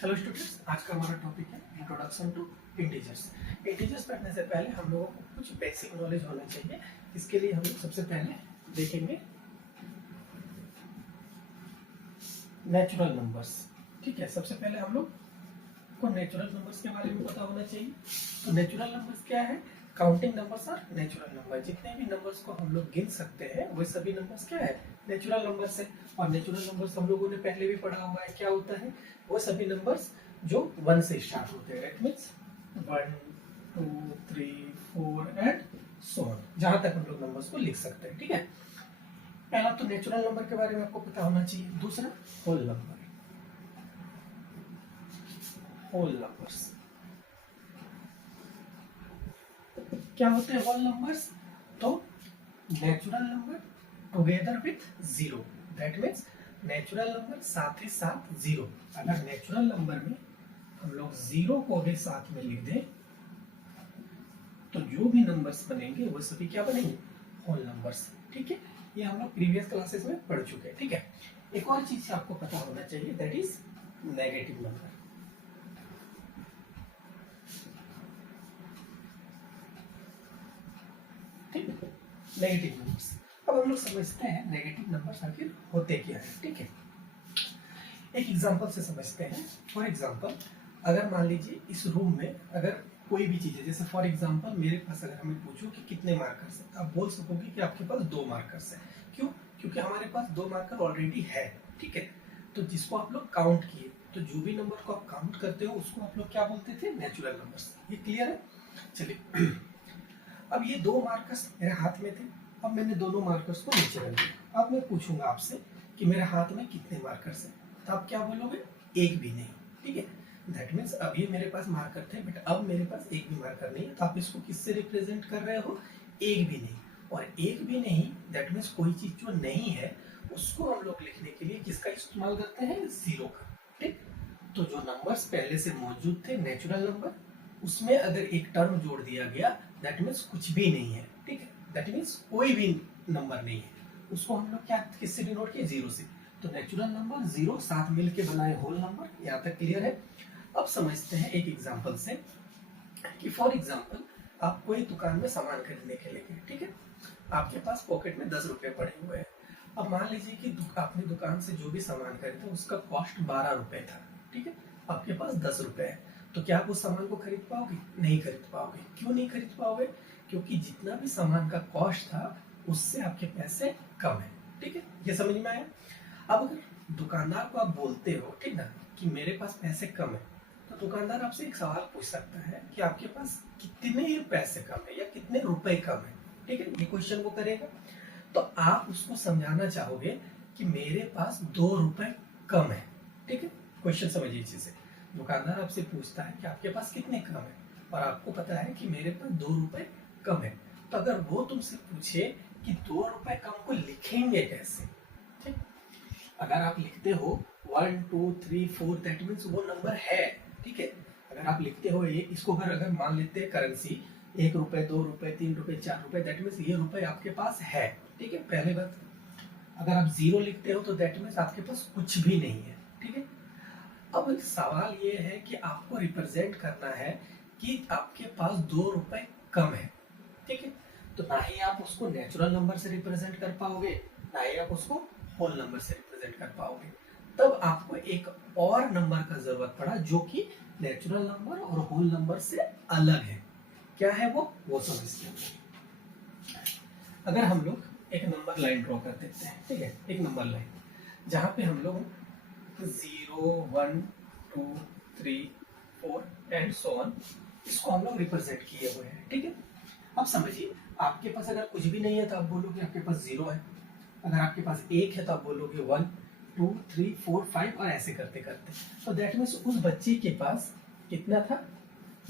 Hello students, आज का हमारा टॉपिक है इंट्रोडक्शन टू इंटीजर्स। इंटीजर्स पढ़ने से पहले हम लोगों को कुछ बेसिक नॉलेज होना चाहिए। इसके लिए हम लोग सबसे पहले देखेंगे नेचुरल नंबर्स। ठीक है, सबसे पहले हम लोग को नेचुरल नंबर्स के बारे में पता होना चाहिए। तो नेचुरल नंबर्स क्या है? काउंटिंग नंबर्स और नेचुरल नंबर। जितने भी नंबर्स को हम लोग गिन सकते हैं वो सभी नंबर्स क्या है? नेचुरल नंबर्स है। और नेचुरल नंबर्स हम लोगों ने पहले भी पढ़ा हुआ है। क्या होता है? वो सभी नंबर्स जो 1 से स्टार्ट होते हैं। It means 1 2 3 4 and so on, जहां तक हम लोग नंबर्स को लिख सकते हैं। ठीक है, पहला तो नेचुरल नंबर के बारे में आपको पता होना चाहिए। दूसरा होल नंबर। होल नंबर्स क्या होते हैं? होल नंबर्स तो natural number together with zero. That means natural number साथ ही साथ जीरो। अगर नेचुरल नंबर में हम लोग जीरो को भी साथ में लिख दें तो जो भी नंबर्स बनेंगे वो सभी क्या बनेंगे? Whole numbers. ठीक है, ये हम लोग प्रीवियस क्लासेस में पढ़ चुके हैं। ठीक है, एक और चीज आपको पता होना चाहिए, दैट इज नेगेटिव नंबर। ठीक है, नेगेटिव नंबर्स। अब हम लोग समझते हैं नेगेटिव नंबर्स आखिर होते क्या है। ठीक है, एक एग्जांपल से समझते हैं। फॉर एग्जांपल, अगर मान लीजिए इस रूम में अगर कोई भी चीज है, जैसे फॉर एग्जांपल मेरे पास अगर हमें पूछो कि कितने मार्कर्स हैं, आप बोल सकोगे कि आपके पास 2 मार्कर्स हैं। क्यों? क्योंकि हमारे पास 2 मार्कर ऑलरेडी है। ठीक है, तो जिसको आप लोग काउंट किए, तो जो भी नंबर को आप काउंट करते हो उसको आप लोग क्या बोलते थे? Natural numbers. ये क्लियर है? चलिए, अब ये 2 मार्कर्स मेरे हाथ में थे। अब मैंने दोनों मार्कर्स को नीचे रख दिया। अब मैं पूछूंगा आपसे कि मेरे हाथ में कितने मार्कर्स हैं, तो आप क्या बोलोगे? एक भी नहीं। ठीक है, दैट मीन्स अभी मेरे पास मार्कर थे बट अब मेरे पास एक भी मार्कर नहीं है। तो आप इसको किससे रिप्रेजेंट कर रहे हो? एक भी नहीं। और एक भी नहीं दैट मीन्स कोई चीज जो नहीं है उसको हम लोग लिखने के लिए किसका इस्तेमाल करते हैं? जीरो का। ठीक, तो जो नंबर्स पहले से मौजूद थे नेचुरल नंबर, उसमें अगर एक टर्म जोड़ दिया गया दैट मीन्स कुछ भी नहीं है। ठीक है, दैट मीन्स कोई भी नंबर नहीं है, उसको हम लोग क्या किससे डिनोट किए? जीरो से। तो नेचुरल नंबर जीरो साथ मिलके बनाए होल नंबर। यहाँ तक क्लियर है? अब समझते हैं एक एग्जांपल से कि फॉर एग्जांपल आप कोई दुकान में सामान खरीदने के लिए गए। ठीक है, आपके पास पॉकेट में 10 रुपए पड़े हुए हैं। अब मान लीजिए कि आपने दुकान से जो भी सामान खरीदा उसका कॉस्ट 12 रुपए था। ठीक है, आपके पास 10 रुपए है, तो क्या आप उस सामान को खरीद पाओगे? नहीं खरीद पाओगे। क्यों नहीं खरीद पाओगे? क्योंकि जितना भी सामान का कॉस्ट था उससे आपके पैसे कम है। ठीक है, ये समझ में आया? अब अगर दुकानदार को आप बोलते हो, ठीक ना, कि मेरे पास पैसे कम है, तो दुकानदार आपसे एक सवाल पूछ सकता है कि आपके पास कितने पैसे कम है या कितने रुपए कम है। ठीक है, ये क्वेश्चन वो करेगा। तो आप उसको समझाना चाहोगे कि मेरे पास 2 रुपए कम है। ठीक है, क्वेश्चन समझिए इसी से। दुकानदार आपसे पूछता है कि आपके पास कितने कम है, और आपको पता है कि मेरे पास 2 रुपए कम है। तो अगर वो तुमसे पूछे कि 2 रुपए कम को लिखेंगे कैसे, ठीक, अगर आप लिखते हो 1 2 3 4 दैट मीन्स वो नंबर है। ठीक है, अगर आप लिखते हो ये, इसको अगर मान लेते हैं करेंसी 1 रुपए 2 रुपए 3 रुपए 4 रुपए, दैट मीन्स ये रुपए आपके पास है। ठीक है, पहले बात। अगर आप जीरो लिखते हो तो दैट मीन्स आपके पास कुछ भी नहीं है। ठीक है, अब सवाल ये है कि आपको रिप्रेजेंट करना है कि आपके पास 2 रुपए कम है। ठीक है, तो ना ही आप उसको नेचुरल नंबर से रिप्रेजेंट कर पाओगे, ना ही आप उसको होल नंबर से रिप्रेजेंट कर पाओगे। तब आपको एक और नंबर का जरूरत पड़ा जो कि नेचुरल नंबर और होल नंबर से अलग है। क्या है वो समझते हैं। अगर हम लोग एक नंबर लाइन ड्रॉ कर देते हैं, ठीक है, एक नंबर लाइन जहां पे हम लोग 0 1 2 3 4 एंड सो ऑन, इसको हम लोग रिप्रेजेंट किए हुए हैं। ठीक है, अब समझिए, आपके पास अगर कुछ भी नहीं है तो आप बोलोगे आपके पास 0 है। अगर आपके पास 1 है तो आप बोलोगे 1 2 3 4 5 और ऐसे करते करते। तो दैट मीन्स उस बच्चे के पास कितना था?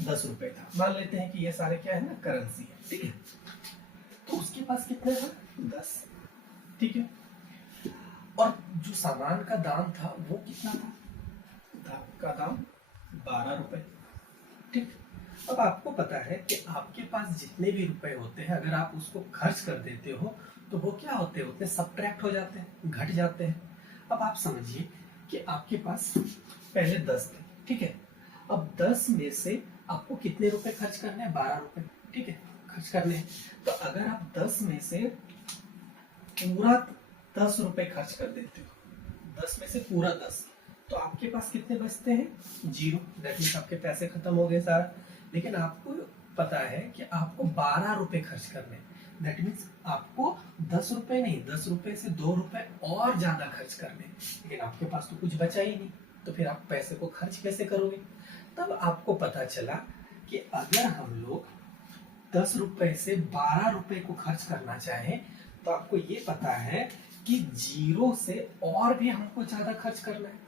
10 रुपए था। मान लेते हैं कि ये सारे क्या है ना, करेंसी है। ठीक है, तो उसके पास कितना था? 10। ठीक है, और जो सामान का दाम था वो कितना था? का दाम 12 रुपए। ठीक, अब आपको पता है कि आपके पास जितने भी रुपए होते हैं अगर आप उसको खर्च कर देते हो तो वो क्या होते हैं? उतने सब्ट्रैक्ट हो जाते हैं, घट जाते हैं। अब आप समझिए कि आपके पास पहले 10 थे। ठीक है। अब 10 में से आपको कितने रुपए खर्च करने हैं? 12 रुपए, ठीक है, खर्च करने हैं। तो अगर आप 10 में से पूरा 10 रुपए खर्च कर देते हो, 10 में से पूरा 10, तो आपके पास कितने बचते हैं? 0। दैट मीन्स आपके पैसे खत्म हो गए सारा। लेकिन आपको पता है कि आपको 12 रुपए खर्च करने, दैट मीन्स आपको 10 रुपए नहीं, 10 रुपए से 2 रुपए और ज्यादा खर्च करने, लेकिन आपके पास तो कुछ बचा ही नहीं, तो फिर आप पैसे को खर्च कैसे करोगे? तब आपको पता चला कि अगर हम लोग 10 रुपए से 12 रुपए को खर्च करना चाहें, तो आपको ये पता है कि 0 से और भी हमको ज्यादा खर्च करना है।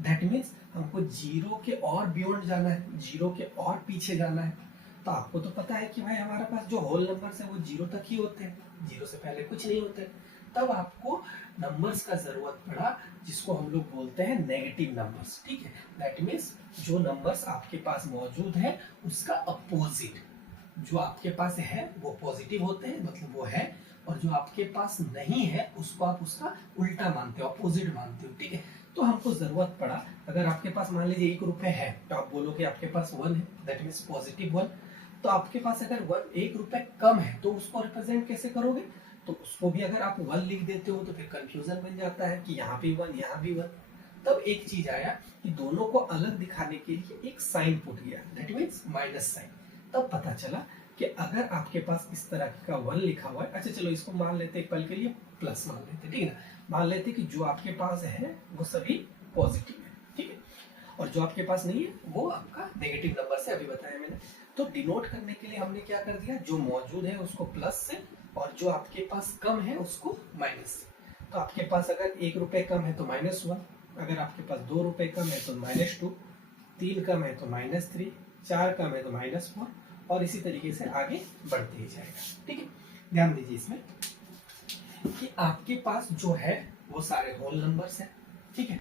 दैट मीन्स हमको 0 के और बियॉन्ड जाना है, 0 के और पीछे जाना है। तो आपको तो पता है कि भाई हमारे पास जो होल नंबर्स है वो 0 तक ही होते हैं, 0 से पहले कुछ नहीं होते। तब आपको नंबर्स का जरूरत पड़ा जिसको हम लोग बोलते हैं नेगेटिव नंबर्स, ठीक है। दैट मीन्स जो नंबर्स आपके पास मौजूद है उसका अपोजिट, जो आपके पास है वो पॉजिटिव होते हैं, मतलब वो है, और जो आपके पास नहीं है उसको आप उसका उल्टा मानते हो, अपोजिट मानते हो, ठीक है। तो हमको जरूरत पड़ा, अगर आपके पास मान लीजिए 1 रुपए है, तो आप बोलोगे आपके पास 1 है, दैट मीन्स पॉजिटिव 1। तो आपके पास अगर 1 रुपए कम है तो उसको रिप्रेजेंट कैसे करोगे? तो उसको भी अगर आप 1 लिख देते हो तो फिर कंफ्यूजन बन जाता है कि यहाँ भी 1, यहाँ भी 1। तब एक चीज आया कि दोनों को अलग दिखाने के लिए एक साइन पुट किया, दैट मीन्स माइनस साइन। तब पता चला कि अगर आपके पास इस तरह का 1 लिखा हुआ है, अच्छा चलो इसको मान लेते एक पल के लिए प्लस मान लेते, ठीक है ना। मान लेते कि जो आपके पास है वो सभी पॉजिटिव है, ठीक है, और जो आपके पास नहीं है वो आपका नेगेटिव नंबर से, अभी बताया मैंने। तो डिनोट करने के लिए हमने क्या कर दिया, जो मौजूद है उसको प्लस से और जो आपके पास कम है उसको माइनस से। तो आपके पास अगर 1 रुपए कम है तो -1, अगर आपके पास 2 रुपए कम है तो -2, 3 कम है तो -3, 4 कम है तो -4, और इसी तरीके से आगे बढ़ते ही जाएगा, ठीक है। ध्यान दीजिए इसमें कि आपके पास जो है वो सारे होल नंबर्स हैं, ठीक है।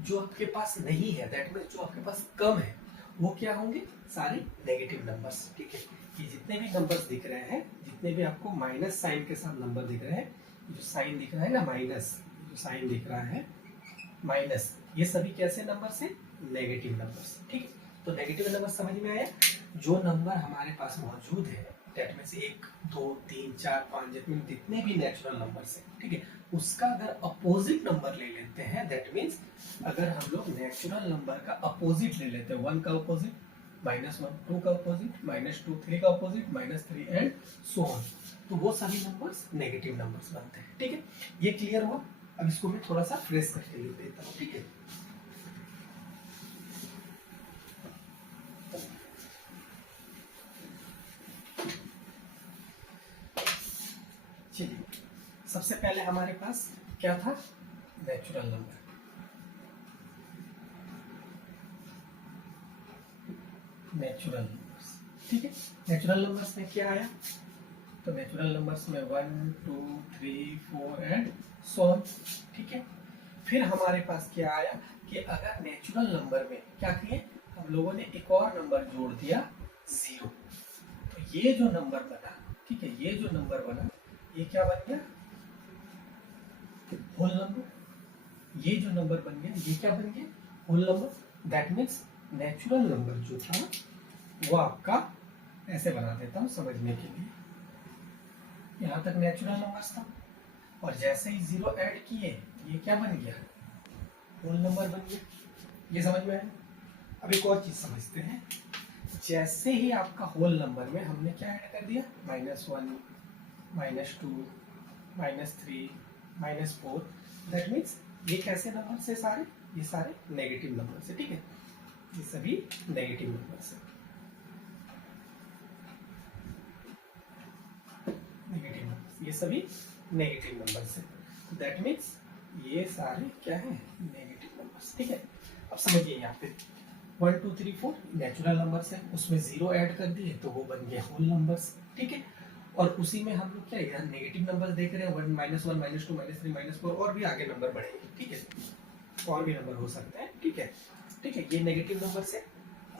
जो आपके पास नहीं है, दैट मीन्स जो आपके पास कम है, वो क्या होंगे? सारे नेगेटिव नंबर्स, ठीक है। ये जितने भी नंबर्स दिख रहे हैं, जितने भी आपको माइनस साइन के साथ नंबर दिख रहे हैं, जो साइन दिख रहा है ना माइनस, जो साइन दिख रहा है माइनस, ये सभी कैसे नंबर्स हैं? नेगेटिव नंबर्स, ठीक है। तो नेगेटिव नंबर समझ में आया? जो नंबर हमारे पास मौजूद है, दैट मीन्स 1, 2, 3, 4, 5 जितने भी नेचुरल नंबर्स हैं, ठीक है, उसका अगर अपोजिट नंबर ले लेते हैं, दैट मीन्स अगर हम लोग नेचुरल नंबर का अपोजिट ले लेते हैं, 1 का अपोजिट -1, 2 का अपोजिट -2, 3 का अपोजिट -3 एंड सो ऑन, तो वो सभी नंबर्स नेगेटिव नंबर्स बनते हैं, ठीक है। ये क्लियर हुआ? अब इसको मैं थोड़ा सा फ्रेश करके लिख देता हूँ, ठीक है। चलिए, सबसे पहले हमारे पास क्या था? Natural number. नेचुरल नंबर्स, ठीक है। नेचुरल नंबर्स में क्या आया? तो नेचुरल नंबर्स में 1, 2, 3, 4 एंड सो ऑन, ठीक है। फिर हमारे पास क्या आया कि अगर नेचुरल नंबर में क्या किए हम लोगों ने, एक और नंबर जोड़ दिया 0। तो ये जो नंबर बना, ठीक है, ये जो नंबर बना ये क्या बन गया? Whole number. ये जो नंबर बन गया ये क्या बन गया? Whole number. That means natural number जो था वो आपका, ऐसे बना देता हूं समझने के लिए, यहां तक नेचुरल नंबर्स था, और जैसे ही 0 ऐड किए ये क्या बन गया? होल नंबर बन गया। ये समझ में आया? अब एक और चीज समझते हैं, जैसे ही आपका होल नंबर में हमने क्या ऐड कर दिया? -1, -2, -3, -4, दैट मीन्स ये कैसे नंबर से सारे? ये सारे नेगेटिव नंबर से, ठीक है, ये सभी नेगेटिव नंबर से, नेगेटिव नंबर, ये सभी नेगेटिव नंबर से। दैट मीन्स ये सारे क्या है? नेगेटिव नंबर्स, ठीक है। अब समझिए यहाँ पे 1, 2, 3, 4 नेचुरल नंबर्स है, उसमें 0 ऐड कर दिए तो वो बन गया होल नंबर्स, ठीक है। और उसी में हम लोग क्या है, नेगेटिव नंबर देख रहे हैं, 1, -1, -2, -3, -4, और भी आगे नंबर बढ़ेंगे, ठीक है, और भी नंबर हो सकते हैं, ठीक है, ठीक है। ये नेगेटिव नंबर से।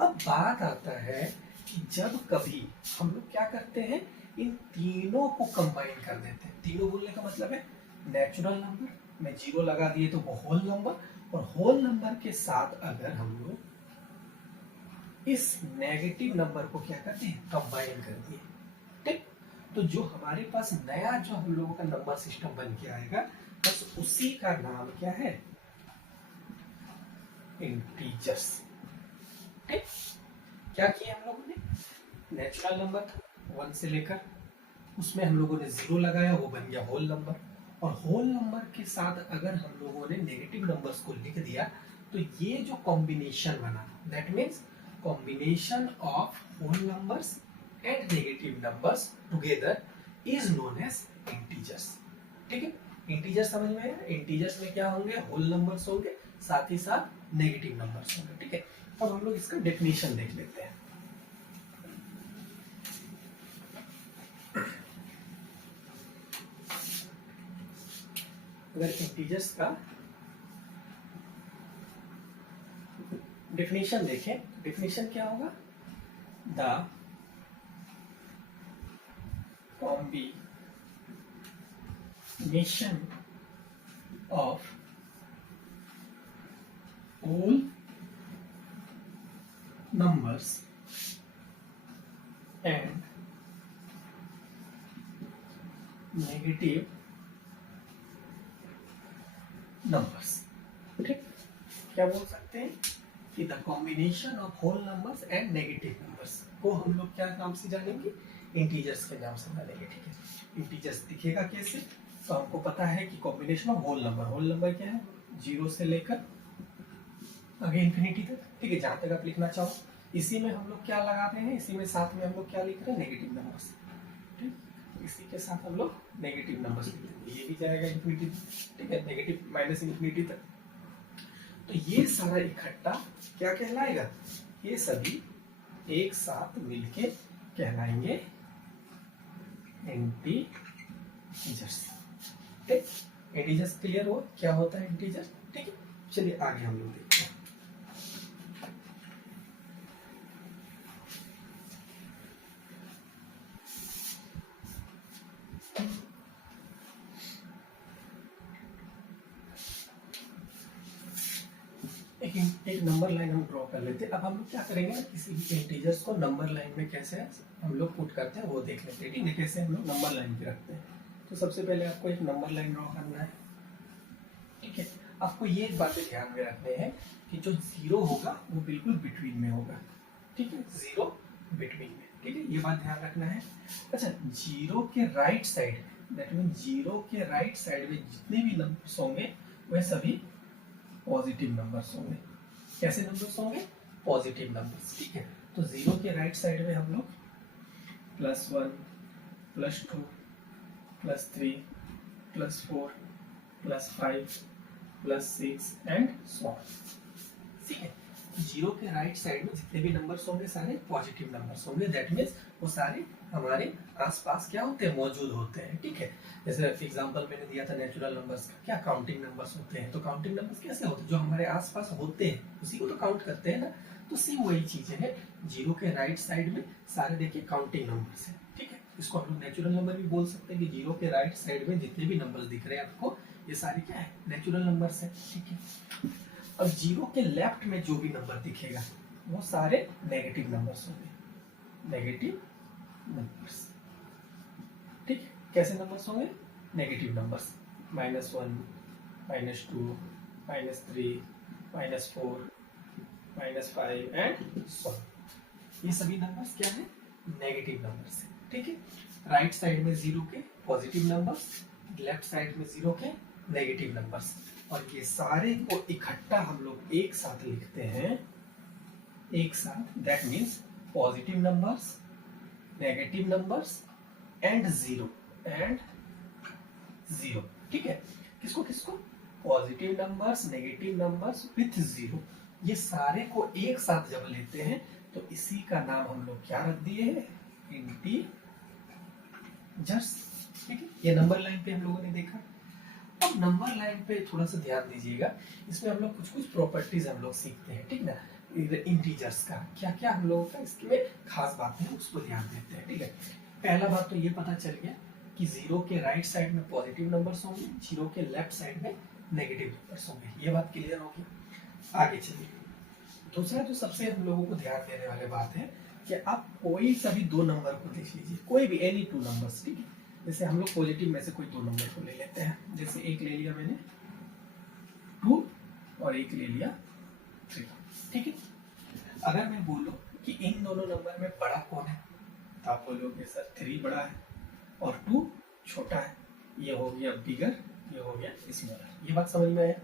अब बात आता है कि जब कभी हम लोग क्या करते हैं, इन तीनों को कंबाइन कर देते हैं। तीनों बोलने का मतलब है नेचुरल नंबर में 0 लगा दिए तो वो होल नंबर, और होल नंबर के साथ अगर हम लोग इस नेगेटिव नंबर को क्या करते हैं, कंबाइन कर दिए। ठीक, तो जो हमारे पास नया जो हम लोगों का नंबर सिस्टम बन के आएगा, बस उसी का नाम क्या है, इंटीजर्स। ठीक, क्या किया हम लोगों ने, नेचुरल नंबर था 1 से लेकर, उसमें हम लोगों ने 0 लगाया, वो बन गया होल नंबर। और होल नंबर के साथ अगर हम लोगों ने नेगेटिव नंबर्स को लिख दिया, तो ये जो कॉम्बिनेशन बना, that means combination of whole numbers and negative numbers together is known as integers. ठीक है, इंटीजर समझ में आया। इंटीजर्स में क्या होंगे, होल नंबर्स होंगे, साथ ही साथ नेगेटिव नंबर्स होंगे। ठीक है, अब हम लोग इसका डेफिनेशन देख लेते हैं। अगर इंटीजर्स का डेफिनेशन देखें, डेफिनेशन क्या होगा, the combination of all numbers and negative numbers। ठीक, क्या बोल सकते हैं कि the combination of whole numbers and negative numbers को हम लोग क्या नाम से जानेंगे, इंटीजर्स के नाम से जानेंगे। ठीक है, इंटीजर्स दिखेगा कैसे, तो हमको पता है कि combination of whole number, whole number क्या है, 0 से लेकर आगे इंफिनिटी तक। ठीक है, जहां तक आप लिखना चाहो, इसी में हम लोग क्या लगा रहे हैं, इसी में साथ में हम लोग क्या लिख रहे हैं, नेगेटिव नंबर्स। ठीक, इसी के साथ हम लोग नेगेटिव नंबर्स लिख देंगे, ये भी जाएगा इंफिनिटी। ठीक है, नेगेटिव माइनस इंफिनिटी तक। तो ये सारा इकट्ठा क्या कहलाएगा, ये सभी एक साथ मिलके कहलाएंगे इंटीजर्स। ठीक, इंटीजर्स क्लियर हो क्या होता है इंटीजर। ठीक है, चलिए आगे हम लोग देखते हैं। एक नंबर लाइन हम ड्रॉ कर लेते हैं। अब हम लोग क्या करेंगे ना, किसी भी इंटीजर्स को नंबर लाइन में कैसे हम लोग पुट करते हैं वो देख लेते हैं। ठीक है, कैसे हम लोग नंबर लाइन पे रखते हैं। तो सबसे पहले आपको एक नंबर लाइन ड्रॉ करना है। ठीक है, आपको ये बातें ध्यान में रखने हैं कि जो 0 होगा वो बिल्कुल बिटवीन में होगा। ठीक है, 0 बिटवीन में। ठीक है, ये बात ध्यान रखना है। अच्छा, 0 के राइट साइड, दैट मीन 0 के राइट साइड में जितने भी नंबर्स होंगे वह सभी पॉजिटिव नंबर्स होंगे। कैसे नंबर्स होंगे, पॉजिटिव नंबर्स। ठीक है, तो 0 के राइट साइड में हम लोग +1 +2 +3 +4 +5 +6 एंड सो ऑन। ठीक है, 0 के राइट साइड में जितने भी नंबर्स होंगे सारे पॉजिटिव नंबर्स होंगे। दैट मीन्स वो सारे हमारे आसपास क्या होते हैं, मौजूद होते हैं। ठीक है, जैसे एग्जांपल मैंने दिया था नेचुरल नंबर्स का, क्या काउंटिंग नंबर्स होते हैं। तो काउंटिंग नंबर्स कैसे होते हैं, जो हमारे आसपास होते हैं उसी को तो काउंट करते हैं ना। तो सेम वही चीजें है, 0 के राइट साइड में सारे देखिए काउंटिंग नंबर्स हैं। ठीक है, इसको हम लोग नेचुरल नंबर भी बोल सकते हैं कि 0 के राइट साइड में जितने भी नंबर्स दिख रहे हैं आपको, ये सारे क्या है, नेचुरल नंबर्स हैं। ठीक है, अब 0 के लेफ्ट में जो भी नंबर दिखेगा वो सारे नेगेटिव नंबर्स होंगे, नेगेटिव नंबर्स। ठीक, कैसे नंबर्स होंगे, negative numbers, -1 -2 -3 -4 -5 and so on. ये सभी नंबर्स क्या है, नेगेटिव नंबर्स है। ठीक है, राइट साइड में 0 के पॉजिटिव नंबर्स, लेफ्ट साइड में 0 के नेगेटिव नंबर्स, और ये सारे को इकट्ठा हम लोग एक साथ लिखते हैं, एक साथ। That means positive numbers, negative numbers and 0 and 0। ठीक है, किसको किसको, positive numbers, negative numbers with 0, ये सारे को एक साथ जब लेते हैं तो इसी का नाम हम लोग क्या रख दिए हैं, इंटीजर्स। ठीक है, ये नंबर लाइन पे हम लोगों ने देखा। अब नंबर लाइन पे थोड़ा सा ध्यान दीजिएगा, इसमें हम लोग कुछ कुछ प्रॉपर्टीज हम लोग सीखते हैं। ठीक ना, इंटीजर्स का क्या क्या हम लोगों का इसमें खास बातें हैं उसको ध्यान देते हैं। ठीक है, पहला बात तो ये पता चल गया कि 0 के राइट साइड में पॉजिटिव नंबर्स होंगे, 0 के लेफ्ट साइड में नेगेटिव नंबर्स होंगे। ये बात क्लियर होगी। आगे चलिए, दूसरा जो सबसे हम लोगों को ध्यान देने वाली बात है कि आप कोई सा भी दो नंबर को देख लीजिए, कोई भी एनी टू नंबर्स, ठीक है। जैसे हम लोग पॉजिटिव में से कोई दो नंबर को ले लेते हैं, जैसे एक ले लिया मैंने 2 और एक ले लिया 3, ठीक है। अगर मैं बोलूं कि इन दोनों नंबर में बड़ा कौन है, तो आप बोलोगे सर 3 बड़ा है और 2 छोटा है। ये हो गया बिगर, ये हो गया स्मॉलर। ये बात समझ में आया।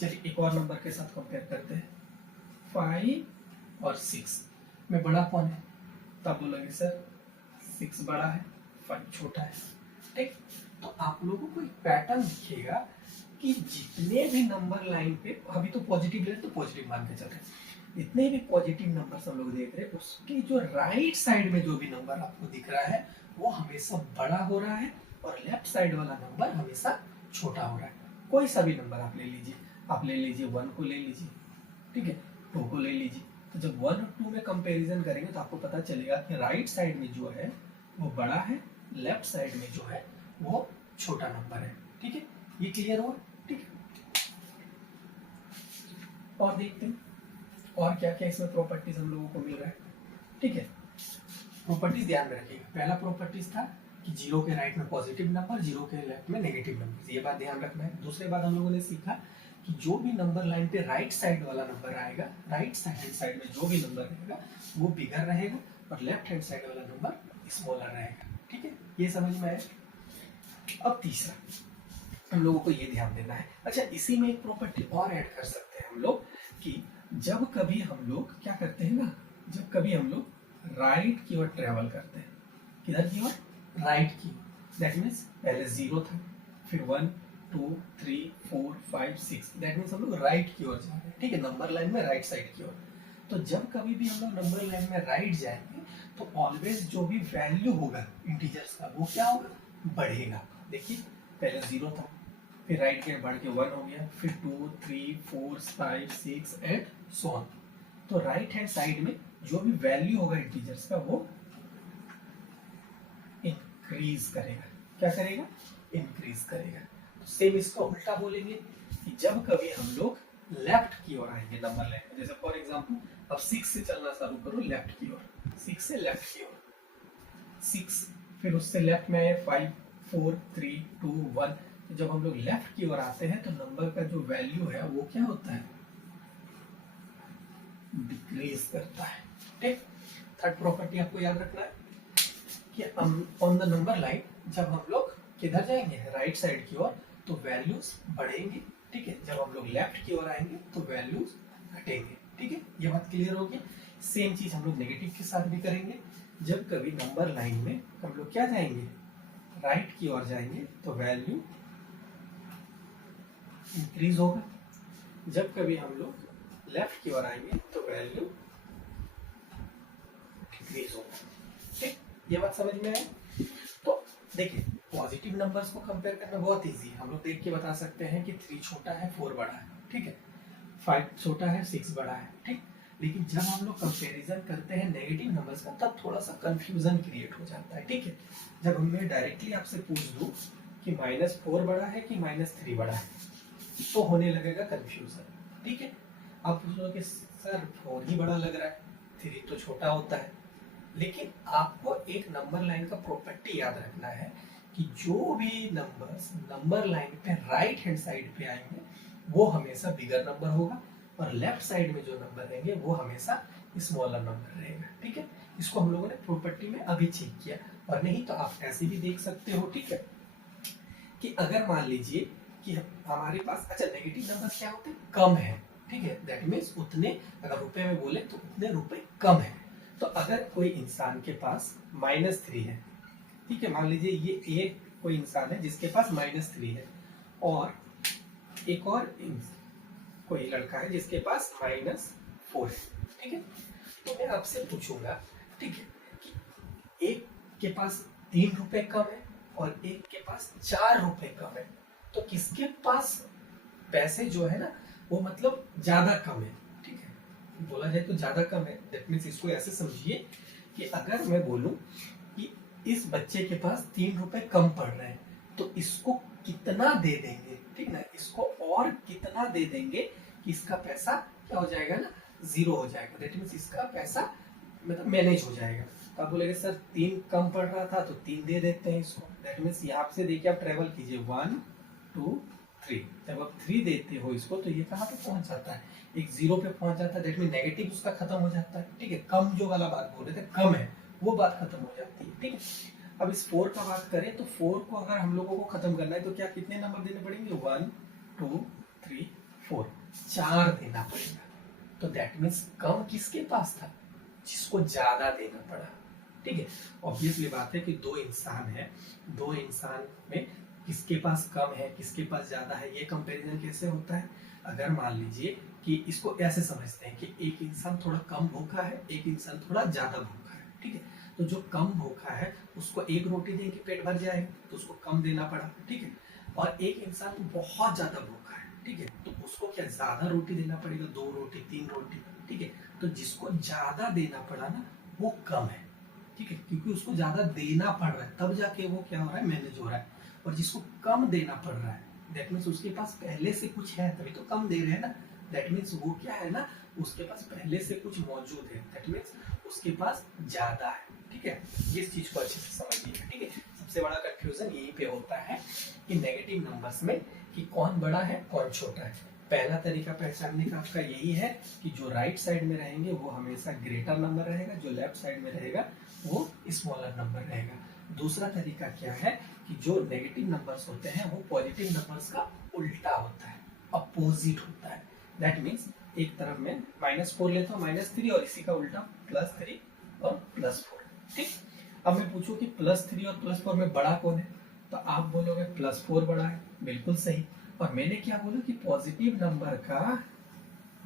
चलिए एक और नंबर के साथ कंपेयर करते हैं, 5 और 6 में बड़ा कौन है, तो आप बोलोगे सर 6 बड़ा है 5 छोटा है, ठीक। तो आप लोगों को एक पैटर्न दिखेगा कि जितने भी नंबर लाइन पे, अभी तो पॉजिटिव ले तो पॉजिटिव मान के चल रहे हैं, जितने भी पॉजिटिव नंबर्स हम लोग देख रहे हैं उसके जो राइट साइड में जो भी नंबर आपको दिख रहा है वो हमेशा बड़ा हो रहा है और लेफ्ट साइड वाला नंबर हमेशा छोटा हो रहा है। कोई सा भी नंबर आप ले लीजिए, आप ले लीजिए 1 को ले लीजिए, ठीक है, 2 को ले लीजिए। तो जब 1 और 2 में कंपैरिजन करेंगे तो आपको पता चलेगा कि राइट साइड में जो है वो बड़ा है, लेफ्ट साइड में जो है वो छोटा नंबर है, ठीक है। ये क्लियर हुआ, ठीक है। और देखते हैं और क्या क्या इसमें प्रॉपर्टीज हम लोगों को मिल रहा है, ठीक है। प्रॉपर्टीज ध्यान में रखिएगा। पहला प्रॉपर्टीज था कि 0 के राइट में पॉजिटिव नंबर, 0 के लेफ्ट में नेगेटिव नंबर, ये बात ध्यान रखना है। दूसरे बात हम लोगों ने सीखा कि जो भी नंबर लाइन पे राइट साइड वाला नंबर आएगा, राइट हैंड साइड में जो भी नंबर रहेगा वो बिगर रहेगा और लेफ्ट हैंड साइड वाला नंबर स्मॉलर रहेगा, ठीक है। ये समझ में आया। अब तीसरा हम लोगों को ये ध्यान देना है। अच्छा, इसी में एक प्रॉपर्टी और ऐड कर सकते हैं हम लोग कि जब कभी हम लोग क्या करते हैं ना, जब कभी हम लोग राइट की ओर ट्रेवल करते हैं, किधर की ओर, राइट की ओर, दैट मीन्स पहले 0 था, फिर 1 2 3 4 5 6, दैट मीन्स हम लोग राइट की ओर जा रहे हैं, ठीक है, नंबर लाइन में राइट साइड की ओर। तो जब कभी भी हम लोग नंबर लाइन में राइट जाएंगे तो ऑलवेज जो भी वैल्यू होगा इंटीजर्स का वो क्या होगा, बढ़ेगा। देखिए पहले 0 था, फिर राइट के बढ़ के 1 हो गया, फिर 2 3 4 5 6 एंड सो ऑन। तो राइट हैंड साइड में जो भी वैल्यू होगा इंटीजर्स का वो इंक्रीज करेगा। क्या करेगा, इंक्रीज करेगा। तो सेम इसका उल्टा बोलेंगे कि जब कभी हम लोग लेफ्ट की ओर आएंगे नंबर लाइन में, जैसे फॉर एग्जांपल अब 6 से चलना शुरू करो लेफ्ट की ओर, 6 से लेफ्ट की ओर, 6 फिर उससे लेफ्ट में आए 5 4 3 2 1। तो जब हम लोग लेफ्ट की ओर आते हैं तो नंबर का जो वैल्यू है वो क्या होता है, डिक्रीज करता है, ठीक। थर्ड प्रॉपर्टी आपको याद रखना है कि ऑन द नंबर लाइन जब हम लोग किधर जाएंगे, राइट साइड की ओर, तो वैल्यूज बढ़ेंगे, ठीक है। जब हम लोग लेफ्ट की ओर आएंगे तो वैल्यूज घटेंगे, ठीक है। ये बात क्लियर होगी। सेम चीज हम लोग नेगेटिव के साथ भी करेंगे। जब कभी नंबर लाइन में हम लोग क्या जाएंगे, राइट की ओर जाएंगे तो वैल्यू इंक्रीज होगा, जब कभी हम लोग लेफ्ट की ओर आएंगे तो वैल्यू डिक्रीज होगा, ठीक। ये बात समझ में है। तो देखिए पॉजिटिव नंबर्स को कंपेयर करना बहुत इजी है। हम लोग देख के बता सकते हैं कि 3 छोटा है 4 बड़ा है, ठीक है, 5 छोटा है 6 बड़ा है, ठीक। लेकिन जब हम लोग कंपैरिजन करते हैं नेगेटिव नंबर्स का तब थोड़ा सा कंफ्यूजन क्रिएट हो जाता है, ठीक है। जब मैं डायरेक्टली आपसे पूछ दूं कि -4 बड़ा है कि -3 बड़ा है तो होने लगेगा कंफ्यूजन, ठीक है। आप पूछोगे सर 4 ही बड़ा लग रहा है, 3 तो छोटा होता है। लेकिन आपको एक नंबर लाइन का प्रॉपर्टी याद रखना है कि जो भी नंबर्स नंबर लाइन पे राइट हैंड साइड पे आएंगे वो हमेशा बिगर नंबर होगा और लेफ्ट साइड में जो नंबर रहेंगे वो हमेशा स्मॉलर नंबर रहेगा, ठीक है। इसको हम लोगों ने प्रॉपर्टी में अभी चेक किया, और नहीं तो आप ऐसे भी देख सकते हो, ठीक है, कि अगर मान लीजिए कि हमारे पास, अच्छा नेगेटिव नंबर क्या होते हैं, कम है, ठीक है, दैट मीन्स उतने, अगर रुपए में बोले तो उतने रुपए कम है। तो अगर कोई इंसान के पास -3 है, ठीक है, मान लीजिए ये एक कोई इंसान है जिसके पास -3 है और एक और कोई लड़का है जिसके पास -4 है, ठीक है। तो मैं आपसे पूछूंगा, ठीक है, कि एक के पास 3 रुपए कम है और एक के पास 4 रुपए कम है, तो किसके पास पैसे जो है ना वो मतलब ज्यादा कम है, ठीक है। बोला जाए तो ज्यादा कम है, दैट मीन्स इसको ऐसे समझिए कि अगर मैं बोलूं कि इस बच्चे के पास 3 रुपए कम पड़ रहे हैं तो इसको कितना दे देंगे, ठीक ना, इसको और कितना दे देंगे कि इसका पैसा क्या हो जाएगा ना, जीरो हो जाएगा, दैट मीन्स इसका पैसा मतलब मैनेज हो जाएगा। तो आप बोलेंगे सर 3 कम पड़ रहा था तो 3 दे देते हैं इसको, दैट मीन्स यहाँ से देखिए आप ट्रेवल कीजिए 1 2 3, जब आप 3 देते हो इसको तो ये कहाँ पे पहुंच जाता है, एक जीरो पे पहुंच जाता है, दैट मीन नेगेटिव उसका खत्म हो जाता है, ठीक है। कम जो वाला बात बोल रहे थे कम है वो बात खत्म हो जाती है, ठीक है। अब इस 4 का बात करें तो 4 को अगर हम लोगों को खत्म करना है तो क्या कितने नंबर देने पड़ेंगे, 1 2 3 4, 4 देना पड़ेगा। तो दैट मीन्स कम किसके पास था, जिसको ज्यादा देना पड़ा, ठीक है। ऑब्वियसली बात है कि दो इंसान है, दो इंसान में किसके पास कम है किसके पास ज्यादा है, ये कंपैरिजन कैसे होता है। अगर मान लीजिए कि इसको ऐसे समझते हैं कि एक इंसान थोड़ा कम भूखा है, एक इंसान थोड़ा ज्यादा भूखा है, ठीक है। तो जो कम भूखा है उसको एक रोटी देंगे पेट भर जाएगा, तो उसको कम देना पड़ा, ठीक है। और एक इंसान बहुत ज्यादा भूखा है, ठीक है, तो उसको क्या ज्यादा रोटी देना पड़ेगा, 2 रोटी 3 रोटी, ठीक है। तो जिसको ज्यादा देना पड़ा ना वो कम है, ठीक है, क्योंकि उसको ज्यादा देना पड़ रहा है तब जाके वो क्या हो रहा है, मैनेज हो रहा है। और जिसको कम देना पड़ रहा है दैट मीन्स उसके पास पहले से कुछ है तभी तो कम दे रहे हैं ना, दैट मीन्स वो क्या है ना, उसके पास पहले से कुछ मौजूद है, दैट मीन्स उसके पास ज्यादा है, ठीक है। इस चीज को अच्छे से समझिए, ठीक है। सबसे बड़ा कंफ्यूजन यहीं पे होता है कि नेगेटिव नंबर्स में कि कौन बड़ा है कौन छोटा है। पहला तरीका पहचानने का आपका यही है कि जो राइट साइड में रहेंगे वो हमेशा ग्रेटर नंबर रहेगा, जो लेफ्ट साइड में रहेगा वो स्मॉलर नंबर रहेगा। दूसरा तरीका क्या है कि जो नेगेटिव नंबर्स होते हैं वो पॉजिटिव नंबर्स का उल्टा होता है, अपोजिट होता है। दैट मीन्स एक तरफ में -4 लेता हूँ -3 और इसी का उल्टा +3 और +4, ठीक। अब मैं पूछूं कि +3 और +4 में बड़ा कौन है, तो आप बोलोगे +4 बड़ा है, बिल्कुल सही। और मैंने क्या बोला कि पॉजिटिव नंबर का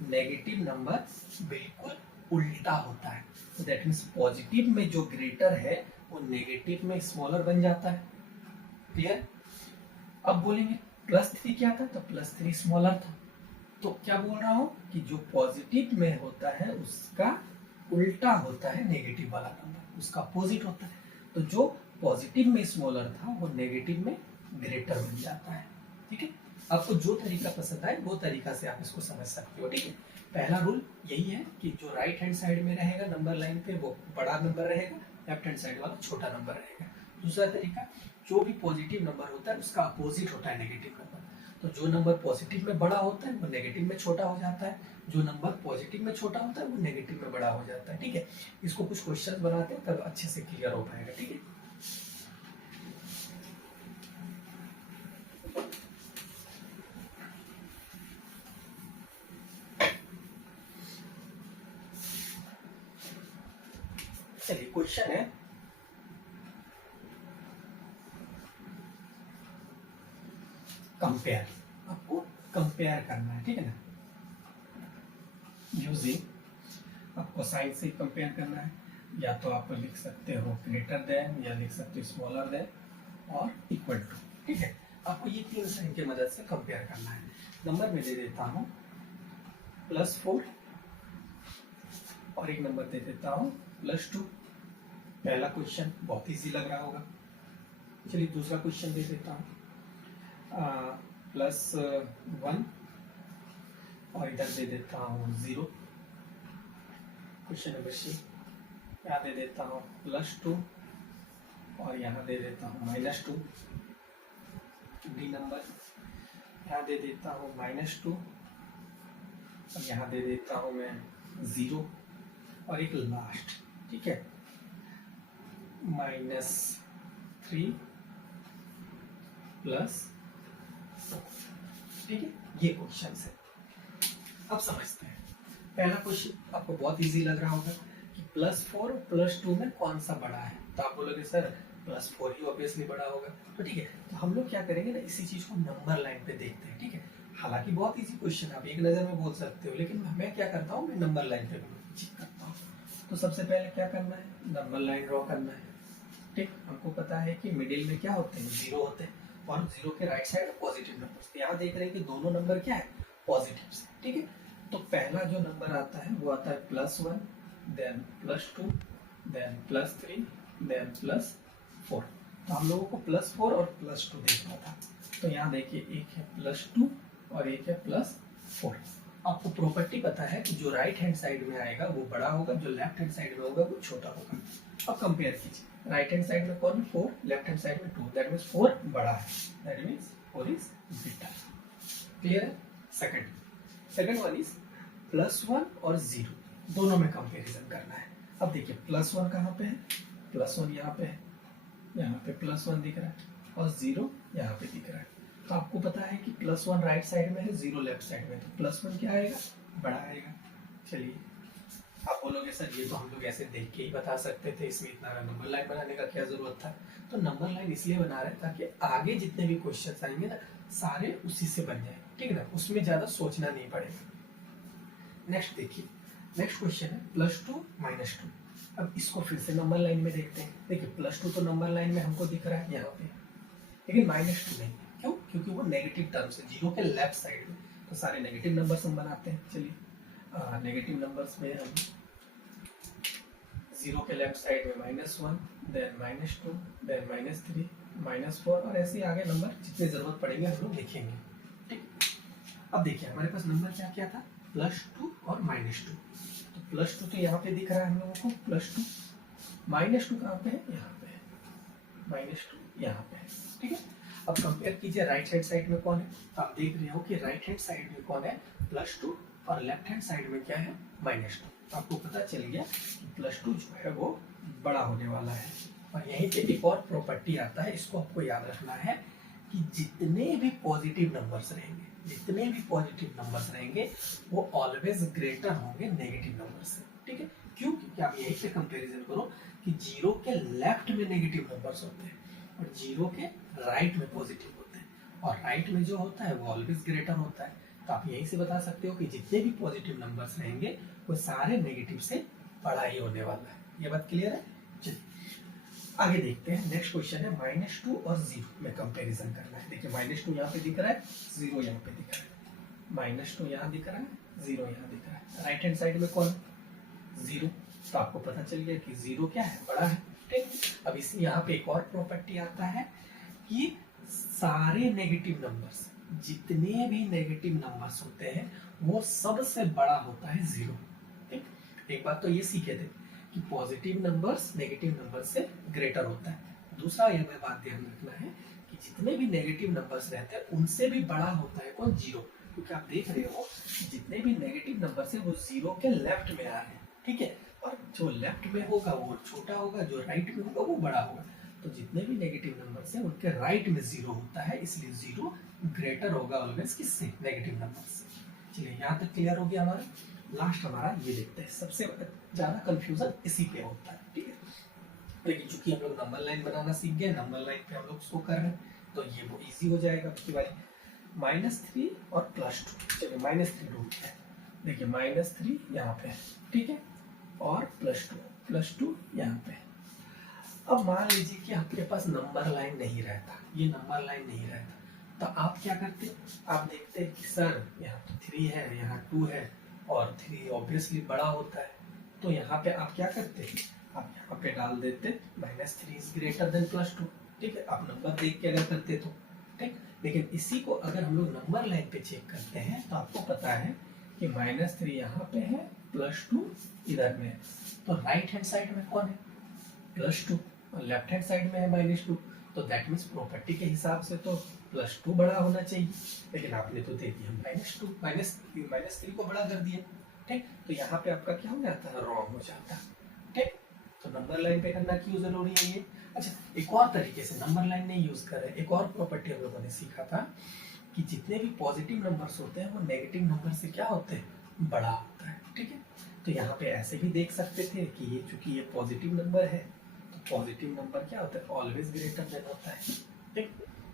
नेगेटिव नंबर बिल्कुल उल्टा होता है, तो दैट मीन्स पॉजिटिव में जो ग्रेटर है वो नेगेटिव में स्मॉलर बन जाता है, क्लियर। अब बोलेंगे +3 क्या था, तो +3 स्मॉलर था। तो क्या बोल रहा हूं कि जो पॉजिटिव में होता है उसका उल्टा होता है नेगेटिव वाला नंबर, उसका अपोजिट होता है। तो जो पॉजिटिव में स्मॉलर था वो नेगेटिव में ग्रेटर बन जाता है, ठीक है। आपको जो तरीका पसंद आए वो तरीका से आप इसको समझ सकते हो, ठीक है। पहला रूल यही है कि जो राइट हैंड साइड में रहेगा नंबर लाइन पे वो बड़ा नंबर रहेगा, लेफ्ट हैंड साइड वाला छोटा नंबर रहेगा। दूसरा तरीका, जो भी पॉजिटिव नंबर होता है उसका अपोजिट होता है नेगेटिव नंबर, तो जो नंबर पॉजिटिव में बड़ा होता है वो नेगेटिव में छोटा हो जाता है, जो नंबर पॉजिटिव में छोटा होता है वो नेगेटिव में बड़ा हो जाता है, ठीक है। इसको कुछ क्वेश्चन बनाते हैं तब अच्छे से क्लियर हो पाएगा, ठीक है। चलिए क्वेश्चन है, कंपेयर, आपको कंपेयर करना है, ठीक है ना। यूजिंग आपको साइन से कंपेयर करना है, या तो आप लिख सकते हो ग्रेटर देन, या लिख सकते हो स्मॉलर देन और इक्वल टू, ठीक है। आपको ये 3 साइन की मदद से कंपेयर करना है। नंबर में दे देता हूं +4 और एक नंबर दे देता हूं +2। पहला क्वेश्चन बहुत इजी लग रहा होगा, चलिए दूसरा क्वेश्चन दे देता हूं +1 और इधर दे देता हूँ 0। क्वेश्चन नंबर 6 यहाँ दे देता हूँ +2 और यहाँ दे देता हूँ -2। डी नंबर यहाँ दे देता हूँ -2 और यहाँ दे देता हूँ मैं 0 और एक लास्ट, ठीक है, -3 +, ठीक है। ये क्वेश्चन है, अब समझते हैं। पहला क्वेश्चन आपको बहुत इजी लग रहा होगा कि +4 और +2 में कौन सा बड़ा है, तो आप बोलोगे सर +4 ही ऑब्वियसली बड़ा होगा, तो ठीक है। तो हम लोग क्या करेंगे ना, इसी चीज को नंबर लाइन पे देखते हैं, ठीक है। हालांकि बहुत इजी क्वेश्चन आप एक नजर में बोल सकते हो, लेकिन मैं क्या करता हूँ, मैं नंबर लाइन पे चेक करता हूँ। तो सबसे पहले क्या करना है, नंबर लाइन ड्रॉ करना है, ठीक। हमको पता है कि मिडिल में क्या होते हैं, 0 होते हैं और 0 के राइट साइड पॉजिटिव नंबर। यहाँ देख रहे हैं कि दोनों नंबर क्या है, पॉजिटिव से, ठीक है। तो पहला जो नंबर आता है वो आता है +1 देन +2 देन +3 देन +4। तो हम लोगों को +4 और +2 देखना था, तो यहाँ देखिए एक है +2 और एक है +4। आपको प्रॉपर्टी पता है कि जो राइट हैंड साइड में आएगा वो बड़ा होगा, जो लेफ्ट हैंड साइड में होगा वो छोटा होगा। अब कंपेयर कीजिए, राइट हैंड साइड में कौन 4, लेफ्ट हैंड साइड में 2, दैट मींस 4 बड़ा है, that means 4 is bitter. Clear है? सेकंड वन इज +1 और 0 दोनों में कंपैरिजन करना है। अब देखिए +1 कहाँ पे है, +1 यहाँ पे है, यहाँ पे +1 दिख रहा है और 0 यहाँ पे दिख रहा है। तो आपको पता है कि +1 राइट साइड में है, 0 लेफ्ट साइड में, तो +1 क्या आएगा, बड़ा आएगा। चलिए आप बोलोगे सर ये तो हम लोग ऐसे देख के ही बता सकते थे, इसमें इतना नंबर लाइन बनाने का क्या जरूरत था। तो नंबर लाइन इसलिए बना रहे ताकि आगे जितने भी क्वेश्चन आएंगे ना सारे उसी से बन जाए, ठीक है ना, उसमें ज्यादा सोचना नहीं पड़ेगा। नेक्स्ट देखिए, नेक्स्ट क्वेश्चन है +2 -2। अब इसको फिर से नंबर लाइन में देखते हैं। देखिए +2 तो नंबर लाइन में हमको दिख रहा है यहाँ पे, लेकिन -2 नहीं। क्यों? क्योंकि वो नेगेटिव टर्म्स है, 0 के लेफ्ट साइड में, तो सारे नेगेटिव नंबर्स हम बनाते हैं। चलिए नेगेटिव नंबर्स में हम 0 के लेफ्ट साइड में -1, देन -2, देन -3, -4 और ऐसे आगे नंबर जितने जरूरत पड़ेंगे हम लोग लिखेंगे। ठीक, अब देखिए हमारे पास नंबर क्या क्या था, +2 और -2। तो +2 तो यहाँ पे दिख रहा है हम लोगों को, +2, -2 कहाँ पे है, यहाँ पे है, -2 यहाँ पे है। ठीक है, अब कंपेयर कीजिए राइट हैंड साइड में कौन है। तो आप देख रहे हो कि राइट हैंड साइड में कौन है, +2, और लेफ्ट हैंड साइड में क्या है, -2। तो आपको पता चल गया कि +2 जो है वो बड़ा होने वाला है। और यहीं पे एक और प्रॉपर्टी आता है, इसको आपको याद रखना है कि जितने भी पॉजिटिव नंबर्स रहेंगे, जितने भी पॉजिटिव नंबर्स रहेंगे वो ऑलवेज ग्रेटर होंगे नेगेटिव नंबर से। ठीक है, क्यों? क्योंकि आप यहीं से कंपैरिजन करो कि 0 के लेफ्ट में नेगेटिव नंबर्स होते हैं और 0 के राइट में पॉजिटिव होते हैं, और राइट में जो होता है वो ऑलवेज ग्रेटर होता है। तो आप यहीं से बता सकते हो कि जितने भी पॉजिटिव नंबर्स रहेंगे वो सारे नेगेटिव से बड़ा ही होने वाला है। ये बात क्लियर है? चलिए आगे देखते हैं। नेक्स्ट क्वेश्चन है -2 और 0 में कंपैरिजन करना है। देखिए -2 यहाँ पे दिख रहा है, 0 यहाँ पे दिख रहा है, -2 यहाँ दिख रहा है, 0 यहाँ दिख रहा है। राइट हैंड साइड में कौन, 0। तो आपको पता चल गया कि 0 क्या है, बड़ा है। ठीक, अब इस यहाँ पे एक और प्रॉपर्टी आता है कि सारे नेगेटिव नंबर्स, जितने भी नेगेटिव नंबर्स होते हैं वो सबसे बड़ा होता है 0। ठीक, एक बात तो ये सीखे थे कि पॉजिटिव नंबर्स नेगेटिव नंबर से ग्रेटर होता है। दूसरा यह बात ध्यान रखना है कि जितने भी नेगेटिव नंबर्स रहते हैं उनसे भी बड़ा होता है कौन, 0। क्योंकि आप देख रहे हो जितने भी नेगेटिव नंबर्स है वो 0 के लेफ्ट में आ रहे हैं। ठीक है, और जो लेफ्ट में होगा वो छोटा होगा, जो राइट में होगा वो बड़ा होगा। तो जितने भी नेगेटिव नंबर्स हैं उनके राइट में 0 होता है, इसलिए 0 ग्रेटर होगा ऑलवेज किससे, नेगेटिव नंबर से। चलिए यहाँ तक क्लियर हो गया हमारा। लास्ट हमारा ये देखते हैं, सबसे ज्यादा कंफ्यूजन इसी पे होता है। ठीक है, लेकिन चूंकि हम लोग नंबर लाइन बनाना सीख गए, नंबर लाइन पे हम लोग शो कर रहे हैं तो ये वो इजी हो जाएगा आपकी बारी। -3 और +2, चलिए -3 ढूंढते हैं। देखिए -3 यहाँ पे है, ठीक है, और +2 यहाँ पे है। अब मान लीजिए कि आपके पास नंबर लाइन नहीं रहता, ये नंबर लाइन नहीं रहता, तो आप क्या करते, आप देखते कि सर यहाँ तो 3 है, यहाँ 2 है, और 3 ऑब्वियसली बड़ा होता है। तो यहाँ पे आप क्या करते, आप यहाँ पे डाल देते -3 इज ग्रेटर देन +2। ठीक है, आप नंबर देख के अगर करते तो ठीक, लेकिन इसी को अगर हम लोग नंबर लाइन पे चेक करते हैं तो आपको पता है कि -3 यहाँ पे है, +2 इधर में है। तो राइट हैंड साइड में कौन है, +2, और लेफ्ट हैंड साइड में है -2। तो दैट मीन्स प्रॉपर्टी के हिसाब से तो +2 बड़ा होना चाहिए, लेकिन आपने तो दे दिया -3 को बड़ा कर दिया। ठीक, तो यहाँ पे आपका क्या हो जाता है, रॉन्ग हो जाता है। ठीक, तो नंबर लाइन पे करना क्यों जरूरी है ये। अच्छा, एक और तरीके से नंबर लाइन नहीं यूज कर रहे, एक और प्रॉपर्टी हम लोगों ने सीखा था कि जितने भी पॉजिटिव नंबर्स होते हैं वो नेगेटिव नंबर से क्या होते हैं, बड़ा होता है। ठीक है, तो यहाँ पे ऐसे भी देख सकते थे कि ये चूंकि ये पॉजिटिव नंबर है तो पॉजिटिव नंबर क्या होता है, ऑलवेज ग्रेटर देन होता है। ठीक,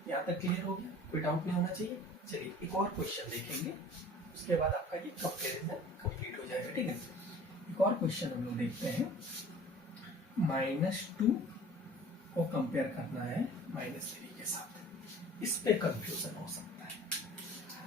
यहाँ तक क्लियर हो गया, कोई डाउट नहीं होना चाहिए। चलिए एक और क्वेश्चन देखेंगे, उसके बाद आपका ये कंपेरिजन कंप्लीट हो जाएगा। ठीक है, एक और क्वेश्चन हम लोग देखते हैं। -2 को कंपेयर करना है -3 के साथ, इस पे कंफ्यूजन हो सकता है।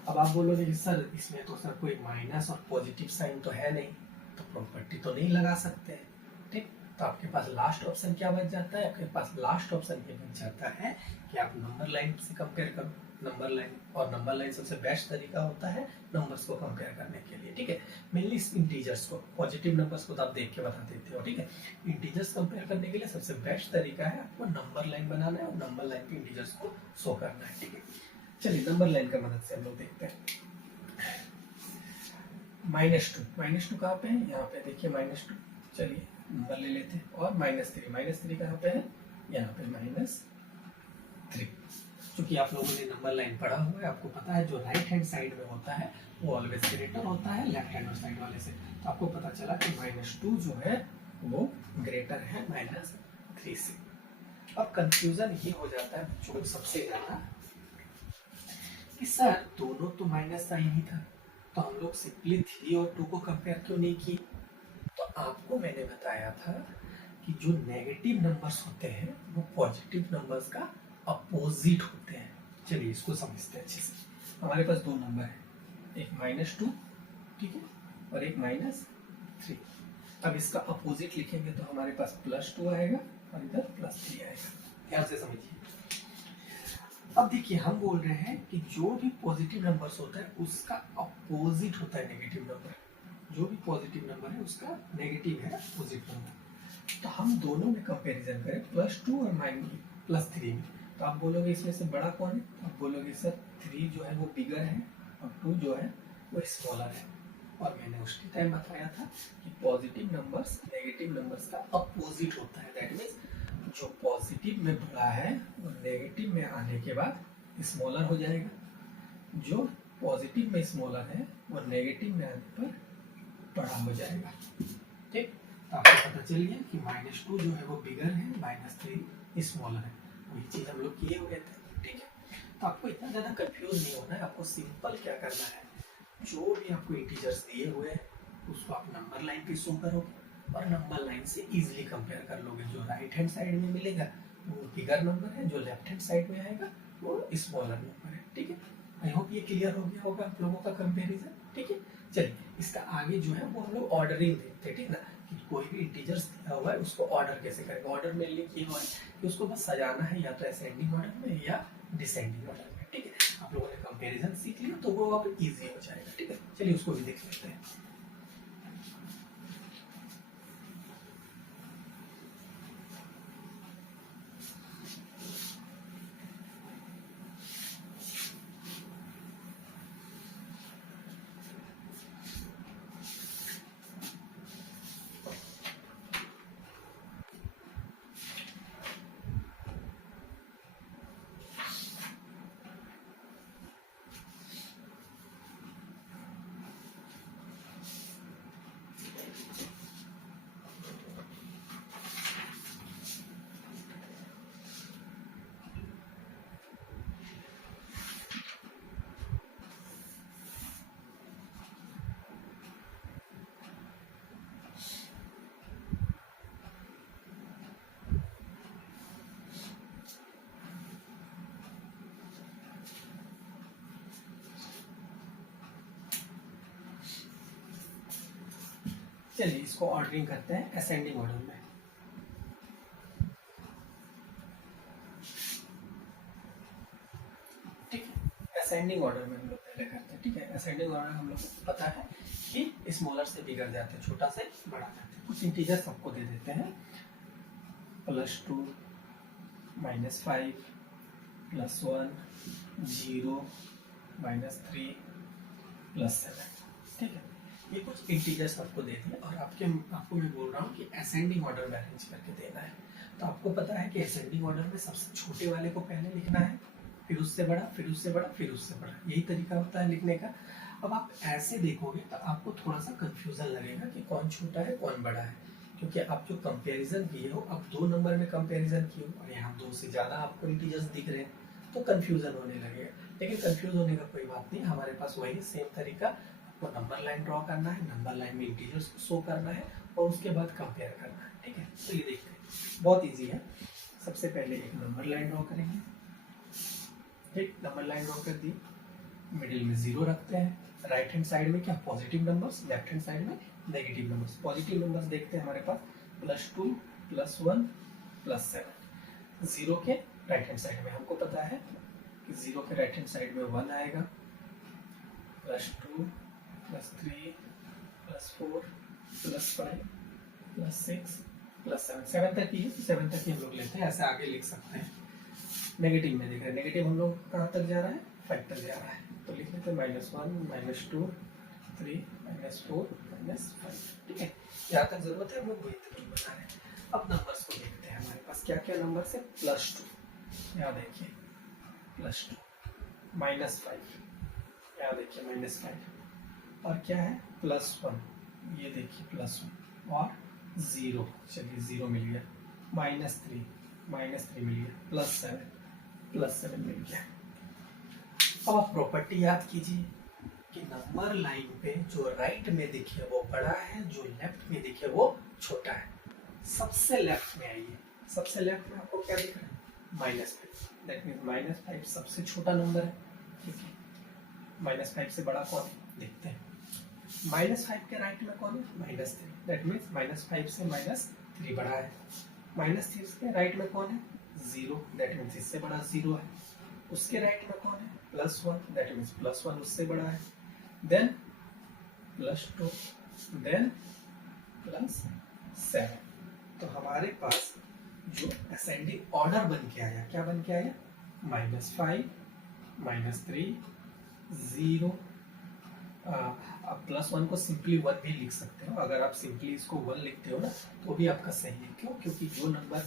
अब आप बोलोगे कि सर इसमें तो सर कोई माइनस और पॉजिटिव साइन तो है नहीं, तो प्रॉपर्टी तो नहीं लगा सकते हैं। ठीक, तो आपके पास लास्ट ऑप्शन क्या बच जाता है, आपके पास लास्ट ऑप्शन ये बच जाता है कि आप नंबर लाइन से कंपेयर करो। नंबर लाइन, और नंबर लाइन सबसे बेस्ट तरीका होता है नंबर्स को कंपेयर करने के लिए, ठीक है। मेनली इंटीजर्स को, पॉजिटिव नंबर्स को तो आप देख के बता देते हो, ठीक है। इंटीजर्स कंपेयर करने के लिए सबसे बेस्ट तरीका है आपको नंबर लाइन बनाना है और नंबर लाइन पे इंटीजर्स को शो करना है, ठीक है। चलिए नंबर लाइन का मदद से हम लोग देखते हैं। -2 कहाँ पे है, यहाँ पे देखिए -2, चलिए नंबर ले लेते हैं। और -3 कहाँ पे है, यहाँ पे -3। क्योंकि आप लोगों ने नंबर लाइन पढ़ा हुआ है, आपको पता है जो राइट हैंड साइड में होता है वो ऑलवेज ग्रेटर होता है लेफ्ट हैंड साइड वाले से। तो आपको पता चला कि -2 जो है वो ग्रेटर है -3 से। अब कंफ्यूजन ये हो जाता है बच्चों को सबसे ज्यादा कि सर दोनों तो माइनस साइन ही था, तो हम लोग सिंपली 3 और 2 को कंपेयर क्यों नहीं किए। तो आपको मैंने बताया था कि जो नेगेटिव नंबर्स होते हैं वो पॉजिटिव नंबर्स का अपोजिट होते हैं। चलिए इसको समझते हैं अच्छे से। हमारे पास दो नंबर है, एक -2, ठीक है, और एक -3। अब इसका अपोजिट लिखेंगे तो हमारे पास +2 आएगा और इधर +3 आएगा। ध्यान से समझिए। अब देखिए हम बोल रहे हैं कि जो भी पॉजिटिव नंबर्स होता है उसका अपोजिट होता है नेगेटिव नंबर। जो भी पॉजिटिव नंबर है उसका नेगेटिव है अपोजिट नंबर। तो हम दोनों में कंपैरिजन करें +2 और +3 में, तो आप बोलोगे इसमें से बड़ा कौन है, तो आप बोलोगे सर 3 जो है वो बिगर है और 2 जो है वो स्मॉलर है। और मैंने उसके टाइम बताया था कि पॉजिटिव नंबर्स नेगेटिव नंबर्स का अपोजिट होता है। दैट मीन्स जो पॉजिटिव में बड़ा है वो नेगेटिव में आने के बाद स्मॉलर हो जाएगा, जो पॉजिटिव में स्मॉलर है वो नेगेटिव में आने पर बड़ा हो जाएगा, ठीक। तो आपको पता चल गया कि -2 जो है वो बिगर है, -3 स्मॉलर है। वही चीज हम लोग किए हुए थे, ठीक है। तो आपको इतना ज्यादा कंफ्यूज नहीं होना है। आपको सिंपल क्या करना है, जो भी आपको इंटीजर्स दिए हुए हैं उसको आप नंबर लाइन पे शो करोगे और नंबर लाइन से इजीली कंपेयर कर लोगे। जो राइट हैंड साइड में मिलेगा वो बिगर नंबर है, जो लेफ्ट हैंड साइड में आएगा वो स्मॉलर नंबर है, ठीक है। आई होप ये क्लियर हो गया होगा आप लोगों का कंपैरिजन, ठीक है। चलिए इसका आगे जो है वो हम लोग ऑर्डरिंग देखते हैं, ठीक ना, कि कोई भी इंटीजर्स दिया हुआ है उसको ऑर्डर कैसे करेंगे। ऑर्डर में लिखिए हुआ है कि उसको बस सजाना है या तो असेंडिंग ऑर्डर में या डिसेंडिंग ऑर्डर में, ठीक है। आप लोगों ने कंपैरिजन सीख लिया तो वो अब इजी हो जाएगा, ठीक है। चलिए उसको भी देख लेते हैं। चलिए इसको ऑर्डरिंग करते हैं असेंडिंग ऑर्डर में। ठीक है, असेंडिंग ऑर्डर में हम लोग पहले करते हैं, ठीक है। असेंडिंग ऑर्डर हम लोग को पता है कि स्मॉलर से बिगड़ जाते हैं, छोटा से बड़ा जाते हैं। कुछ इंटीजर सबको दे देते हैं, +2 -5 +1 0 -3 +7, ठीक है। ये कुछ इंटीजर्स आपको दे दिए और आपको मैं बोल रहा हूँ कि असेंडिंग ऑर्डर में अरेंज करके देना है। तो आपको पता है कि असेंडिंग ऑर्डर में सबसे छोटे वाले को पहले लिखना है, फिर उससे बड़ा, फिर उससे बड़ा, फिर उससे बड़ा, यही तरीका होता है लिखने का। अब आप ऐसे देखोगे तो आपको थोड़ा सा कंफ्यूजन लगेगा कि कौन छोटा है कौन बड़ा है, क्योंकि आप जो कंपैरिजन किए हो, आप 2 नंबर में कंपैरिजन किए हो और यहाँ 2 से ज्यादा आपको इंटीजर्स दिख रहे हैं, तो कंफ्यूजन होने लगेगा। लेकिन कंफ्यूज होने का कोई बात नहीं, हमारे पास वही सेम तरीका, आपको नंबर लाइन ड्रॉ करना है, नंबर लाइन में इंटीजर्स को शो करना है और उसके बाद कंपेयर करना है, ठीक है। तो ये देखते हैं, बहुत इजी है। सबसे पहले एक नंबर लाइन ड्रॉ करेंगे, ठीक। नंबर लाइन ड्रॉ कर दी, मिडिल में 0 रखते हैं। राइट हैंड साइड में क्या positive numbers, left hand side में नेगेटिव नंबर्स। पॉजिटिव नंबर्स देखते हैं हमारे पास +2 +1 +7। 0 के राइट हैंड साइड में हमको पता है कि 0 के राइट हैंड साइड में 1 आएगा, +2 +3 +4 +5 +6 +7, 7 तक ही है तो 7 तक ही हम लोग लेते हैं, ऐसे आगे लिख सकते हैं। नेगेटिव में देख रहे हैं, नेगेटिव हम लोग कहाँ तक जा रहा है, 5 तक जा रहा है, तो लिख लेते हैं -1 -2 3 -4 -5, ठीक है। यहाँ तक जरूरत है, हम लोग वही तक बता रहे हैं। अब नंबर्स को देखते हैं, हमारे पास क्या क्या नंबर है। +2, यहाँ देखिए +2, -5, यहाँ देखिए -5, और क्या है +1, ये देखिए +1, और 0, चलिए 0 मिल गया, -3 मिल गया, +7 मिल गया। अब आप प्रॉपर्टी याद कीजिए कि नंबर लाइन पे जो राइट में दिखे वो बड़ा है, जो लेफ्ट में दिखे वो छोटा है। सबसे लेफ्ट में आइए, सबसे लेफ्ट में आपको क्या दिख रहा है, -5, दैट मीन -5 सबसे छोटा नंबर है, ठीक है। -5 से बड़ा कौन है, देखते हैं। -5 के राइट में कौन है, -3, दैट मीन्स -5 से -3 बड़ा है। -3 के राइट में कौन है, 0, दैट मीन्स इससे बड़ा 0 है। उसके राइट में कौन है, +1, दैट मीन्स +1 उससे बड़ा है। Then +2, then +7। तो हमारे पास जो असेंडिंग ऑर्डर बन के आया, क्या बन के आया, -5 -3 0। अब +1 को सिंपली 1 भी लिख सकते हो, अगर आप सिंपली इसको 1 लिखते हो ना तो भी आपका सही है। क्यों, क्योंकि जो नंबर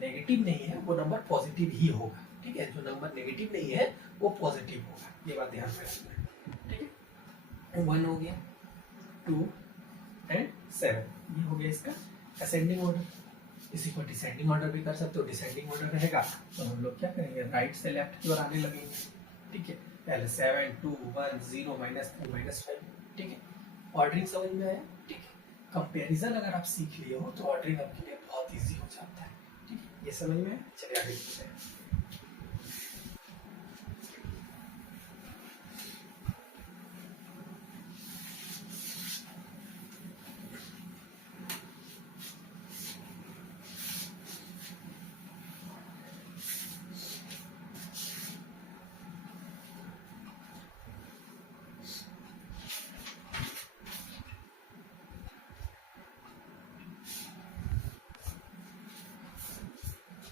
नेगेटिव नहीं है वो नंबर पॉजिटिव ही होगा, ठीक है। जो नंबर नेगेटिव नहीं है वो पॉजिटिव होगा, ये बात ध्यान में रखना, ठीक है। 1 हो गया, 2 एंड 7, ये हो गया इसका असेंडिंग ऑर्डर। इसी को डिसेंडिंग ऑर्डर भी कर सकते हो, डिसेंडिंग ऑर्डर रहेगा तो हम लोग क्या करेंगे, राइट से लेफ्ट की ओर आने लगेंगे, ठीक है। पहले 7 2 1 0 -3 -5, ठीक है। ऑर्डरिंग समझ में आया, ठीक है। कंपैरिजन अगर आप सीख लिए हो तो ऑर्डरिंग आपके लिए बहुत इजी हो जाता है, ठीक है। ये समझ में आया, चलिए आगे बढ़ते हैं।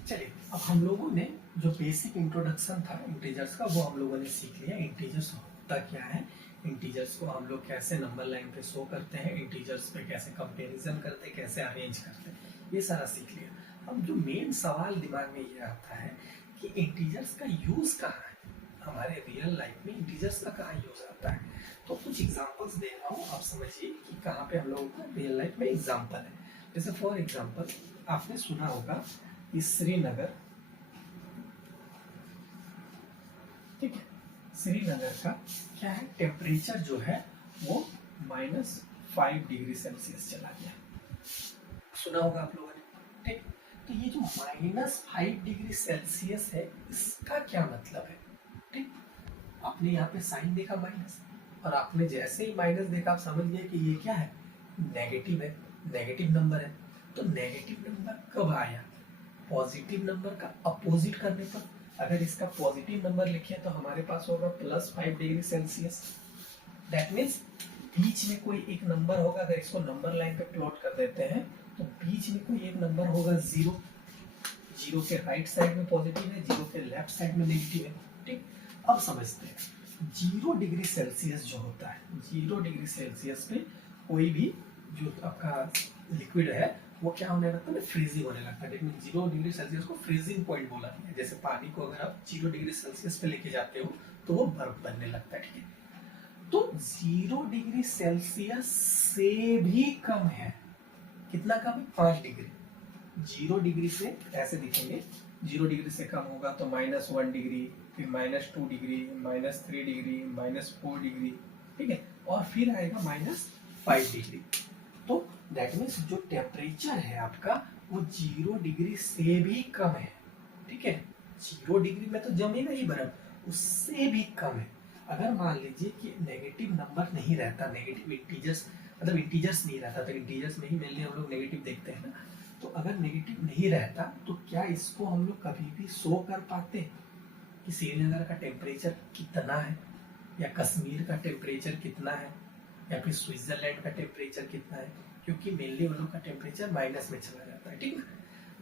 चलिए, अब हम लोगों ने जो बेसिक इंट्रोडक्शन था इंटीजर्स का वो हम लोगों ने सीख लिया। इंटीजर्स होता क्या है, इंटीजर्स को हम लोग कैसे नंबर लाइन पे शो करते हैं, इंटीजर्स पे कैसे कंपैरिजन करते हैं, कैसे अरेंज करते हैं, ये सारा सीख लिया। अब जो मेन सवाल दिमाग में ये आता है कि इंटीजर्स का यूज कहाँ है, हमारे रियल लाइफ में इंटीजर्स का कहाँ यूज आता है। तो कुछ एग्जाम्पल्स दे रहा हूँ, आप समझिए कि कहाँ पे हम लोगों का रियल लाइफ में एग्जाम्पल है। जैसे फॉर एग्जाम्पल आपने सुना होगा कि श्रीनगर, ठीक है, श्रीनगर का क्या है, टेम्परेचर जो है वो -5 डिग्री सेल्सियस चला गया, सुना होगा आप लोगों ने, ठीक। तो ये जो -5 डिग्री सेल्सियस है इसका क्या मतलब है, ठीक। आपने यहाँ पे साइन देखा माइनस, और आपने जैसे ही माइनस देखा आप समझ गए कि ये क्या है, नेगेटिव है, नेगेटिव नंबर है। तो नेगेटिव नंबर कब आया, पॉजिटिव नंबर का अपोजिट करने पर। अगर इसका पॉजिटिव नंबर लिखे तो हमारे पास होगा +5 डिग्री सेल्सियस, दैट मीन्स बीच में कोई एक नंबर होगा। अगर इसको नंबर लाइन पे प्लॉट कर देते हैं तो बीच में कोई एक नंबर होगा 0, 0 के राइट साइड में पॉजिटिव है, 0 के लेफ्ट साइड में नेगेटिव है, ठीक। अब समझते हैं 0 डिग्री सेल्सियस जो होता है, 0 डिग्री सेल्सियस पे कोई भी जो आपका लिक्विड है वो क्या होने लगता है, फ्रीजिंग होने लगता है। लेकिन 0 डिग्री सेल्सियस को फ्रीजिंग पॉइंट बोला है। जैसे पानी को अगर आप 0 डिग्री सेल्सियस पे लेके जाते हो तो वो बर्फ बनने लगता है, ठीक है। तो 0 डिग्री सेल्सियस से भी कम है, कितना कम है, 5 डिग्री। 0 डिग्री से ऐसे दिखेंगे, 0 डिग्री से कम होगा तो -1 डिग्री, फिर -2 डिग्री, -3 डिग्री, -4 डिग्री, ठीक है, और फिर आएगा -5 डिग्री। तो दैट मीन्स जो टेम्परेचर है आपका वो 0 डिग्री से भी कम है, ठीक है। 0 डिग्री में तो जमेगा ही बर्फ, उससे भी कम है। अगर मान लीजिए कि नेगेटिव नंबर नहीं रहता, नेगेटिव इंटीजर्स मतलब इंटीजर्स नहीं रहता, तो इंटीजर्स में ही मेनली हम लोग नेगेटिव देखते हैं ना। तो अगर नेगेटिव नहीं रहता तो क्या इसको हम लोग कभी भी शो कर पाते, कि श्रीनगर का टेम्परेचर कितना है, या कश्मीर का टेम्परेचर कितना है, या फिर स्विट्जरलैंड का टेम्परेचर कितना है, क्योंकि मेनली उन लोग का टेम्परेचर माइनस में चला जाता है। ठीक है,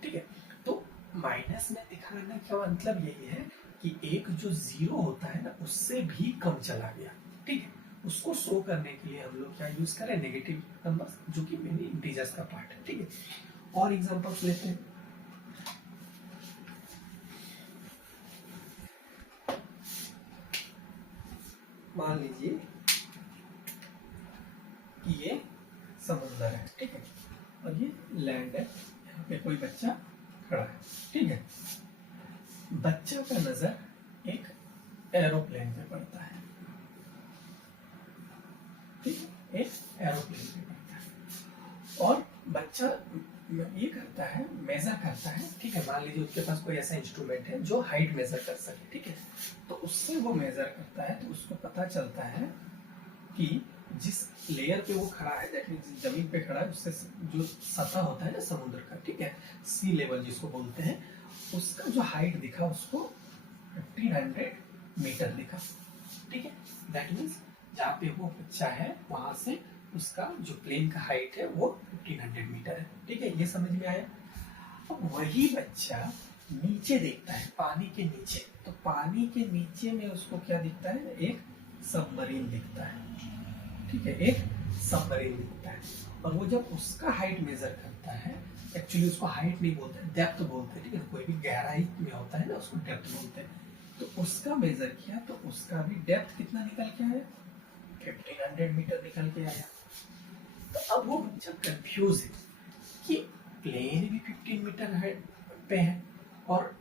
ठीक है। तो माइनस में दिखाने का मतलब यही है कि एक जो जीरो होता है ना उससे भी कम चला गया। ठीक है, उसको शो करने के लिए हम लोग क्या यूज करें, नेगेटिव नंबर्स, जो कि मेनली इंटीजर्स का पार्ट है। ठीक है, और एग्जांपल्स लेते हैं। मान लीजिए कि ये समुद्र है, ठीक है, और ये लैंड है, यहाँ पे कोई बच्चा खड़ा है। ठीक है, बच्चा का नजर एक एरोप्लेन पे पड़ता है। ठीक है, एक एरोप्लेन पे पड़ता है और बच्चा ये करता है, मेजर करता है। ठीक है, मान लीजिए उसके पास कोई ऐसा इंस्ट्रूमेंट है जो हाइट मेजर कर सके। ठीक है, तो उससे वो मेजर करता है, तो उसको पता चलता है कि जिस लेयर पे वो खड़ा है, दैट मींस जमीन पे खड़ा है, उससे जो सतह होता है ना समुद्र का, ठीक है, सी लेवल जिसको बोलते हैं, उसका जो हाइट दिखा उसको 1500 मीटर दिखा। ठीक है, दैट मींस जहाँ पे वो बच्चा है वहां से उसका जो प्लेन का हाइट है वो 1500 मीटर है। ठीक है, ये समझ में आया। अब वही बच्चा नीचे देखता है, पानी के नीचे, तो पानी के नीचे में उसको क्या दिखता है, एक सबमरीन दिखता है। ठीक है, एक सबमरीन दिखता है, और वो जब उसका हाइट मेजर करता है, एक्चुअली उसको हाइट नहीं बोलते हैं, डेप्थ बोलते हैं। ठीक है, कोई भी गहराई में होता है ना उसको डेप्थ बोलते हैं। तो उसका मेजर किया तो उसका भी डेप्थ कितना निकल के आया, 1500 मीटर निकल के आया। तो अब वो बच्चा कंफ्यूज है कि प्लेन भी 15 मीटर है पे है और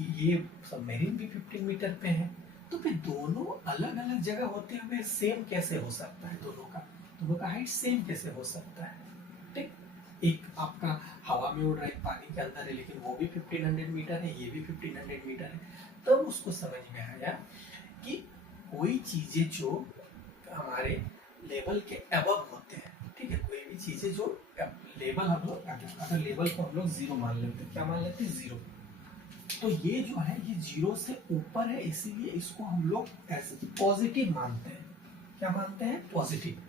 ये सबमरीन भी 15 मीटर पे है, तो फिर दोनों अलग अलग जगह होते हुए सेम कैसे हो सकता है, दोनों का हाइट सेम कैसे हो सकता है। ठीक, एक आपका हवा में उड़ रहा है, पानी के अंदर है, लेकिन वो भी 1500 मीटर है, ये भी 1500 मीटर है। तब उसको समझ में आया कि कोई चीजें जो हमारे लेवल के अबव होते हैं, ठीक है, कोई भी चीजें जो लेवल हम लोग, अगर लेवल को हम लोग जीरो मान लेते हैं, क्या मान लेते हैं, जीरो, तो ये जो है ये जीरो से ऊपर है, इसीलिए इसको हम लोग ऐसे पॉजिटिव मानते हैं। क्या मानते हैं, पॉजिटिव।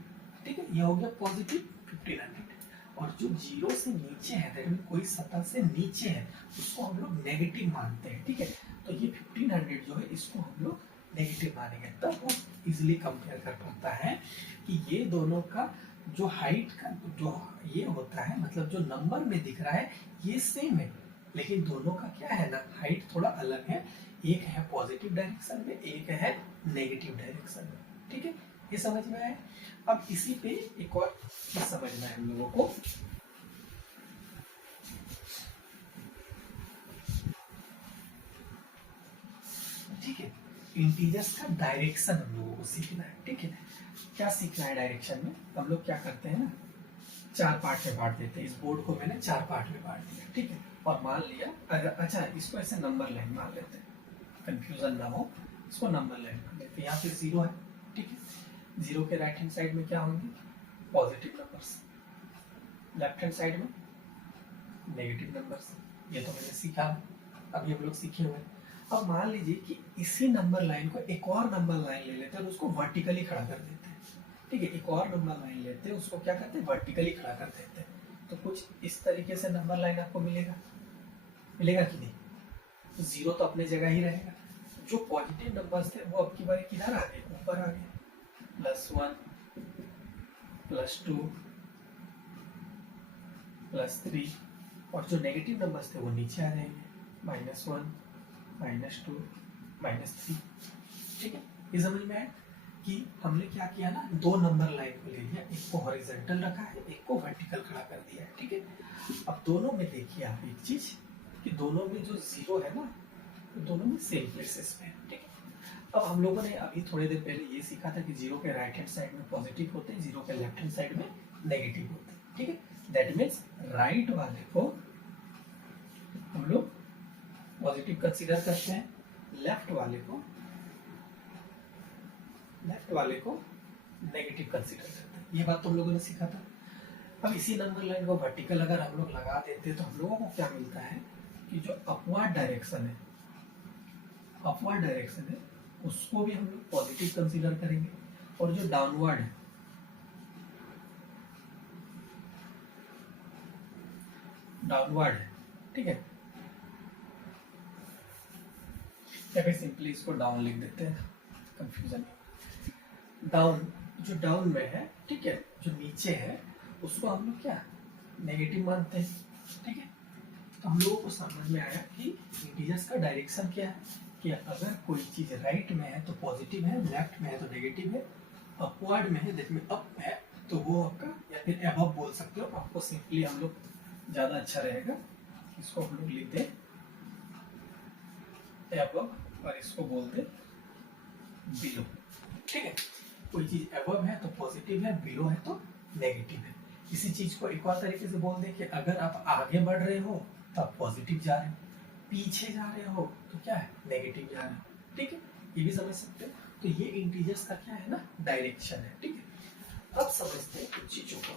ठीक है, ये हो गया पॉजिटिव 1500। और जो जीरो से नीचे है, दैट मीन कोई सतह से नीचे है, उसको हम लोग नेगेटिव मानते हैं। ठीक है, तो ये 1500 जो है इसको हम लोग नेगेटिव मानेंगे, तब वो इजिली कंपेयर कर पाता है कि ये दोनों का जो हाइट का जो ये होता है, मतलब जो नंबर में दिख रहा है ये सेम है, लेकिन दोनों का क्या है ना, हाइट थोड़ा अलग है, एक है पॉजिटिव डायरेक्शन में, एक है नेगेटिव डायरेक्शन में। ठीक है, ये समझ में आया। अब इसी पे एक और चीज समझना है हम लोगों को, ठीक है, इंटीजर्स का डायरेक्शन हम लोगों को सीखना है। ठीक है, क्या सीखना है डायरेक्शन में, हम लोग क्या करते हैं ना, 4 पार्ट में बांट देते हैं। इस बोर्ड को मैंने 4 पार्ट में बांट दिया। ठीक है, और मान लिया अगर, अच्छा इसको ऐसे नंबर लाइन मान लेते हैं, कंफ्यूजन ना हो, इसको नंबर लाइन मान लेते हैं। यहाँ पे जीरो है, ठीक है, जीरो के राइट हैंड साइड में क्या होंगे, positive numbers, left hand side में नेगेटिव नंबर्स। ये तो मैंने सीखा, अभी हम लोग सीखे हुए। अब मान लीजिए कि इसी नंबर लाइन को एक और नंबर लाइन ले लेते हैं और उसको वर्टिकली खड़ा कर देते हैं। ठीक है, एक और नंबर लाइन लेते हैं, उसको क्या करते हैं, वर्टिकली खड़ा कर देते हैं, तो कुछ इस तरीके से नंबर लाइन आपको मिलेगा, मिलेगा कि नहीं, तो जीरो तो अपने जगह ही रहेगा। जो पॉजिटिव नंबर्स थे वो अब की बार किधर आ गए, ऊपर आ गए, +1 +2 +3, और जो नेगेटिव नंबर्स थे वो नीचे आ जाएंगे, -1 -2 -3। ठीक है, ये समझ में आया कि हमने क्या किया ना, दो नंबर लाइन को ले लिया, एक को हॉरिजॉन्टल रखा है, एक को वर्टिकल खड़ा कर दिया है। ठीक है, अब दोनों में देखिए आप एक चीज कि दोनों में जो जीरो है ना, तो दोनों में सेम प्लेसेस पे है। ठीक है, अब हम लोगों ने अभी थोड़ी देर पहले ये सीखा था कि जीरो के राइट हैंड साइड में पॉजिटिव होते हैं, जीरो के लेफ्ट हैंड साइड में नेगेटिव होते हैं। ठीक है, दैट मीन्स राइट वाले को हम लोग पॉजिटिव कंसीडर करते हैं, लेफ्ट वाले को नेगेटिव कंसीडर करते हैं। ये बात तुम लोगों ने सीखा था। अब इसी नंबर लाइन को वर्टिकल अगर हम लोग लगा देते तो हम लोगों को क्या मिलता है कि जो अपवर्ड डायरेक्शन है, अपवर्ड डायरेक्शन है उसको भी हम लोग पॉजिटिव कंसीडर करेंगे, और जो डाउनवर्ड है ठीक है, या फिर सिंपली इसको डाउन लिख देते हैं, कंफ्यूजन डाउन, जो डाउन में है ठीक है, जो नीचे है उसको हम लोग क्या नेगेटिव मानते हैं, ठीक है। तो हम लोगों को समझ में आया कि इंटीजर्स का डायरेक्शन क्या है, कि अगर कोई चीज राइट में है तो पॉजिटिव है, लेफ्ट में है तो नेगेटिव है, अपवर्ड में है दैट मीन अप है तो वो आपका, या फिर अबव बोल सकते हो, आपको सिंपली हम लोग ज्यादा अच्छा रहेगा, इसको हम लोग लिख दें अबव और इसको बोल दे बिलो, ठीक है। कोई चीज अबव है तो पॉजिटिव है, बिलो है तो नेगेटिव है। इसी चीज को एक और तरीके से बोल दें कि अगर आप आगे बढ़ रहे हो तो आप पॉजिटिव जा रहे हो, पीछे जा रहे हो तो क्या है नेगेटिव जा रहे हो, ठीक है। ये भी समझ सकते हो। तो ये इंटीजर्स का क्या है ना डायरेक्शन है, ठीक है। अब समझते हैं कुछ चीजों को।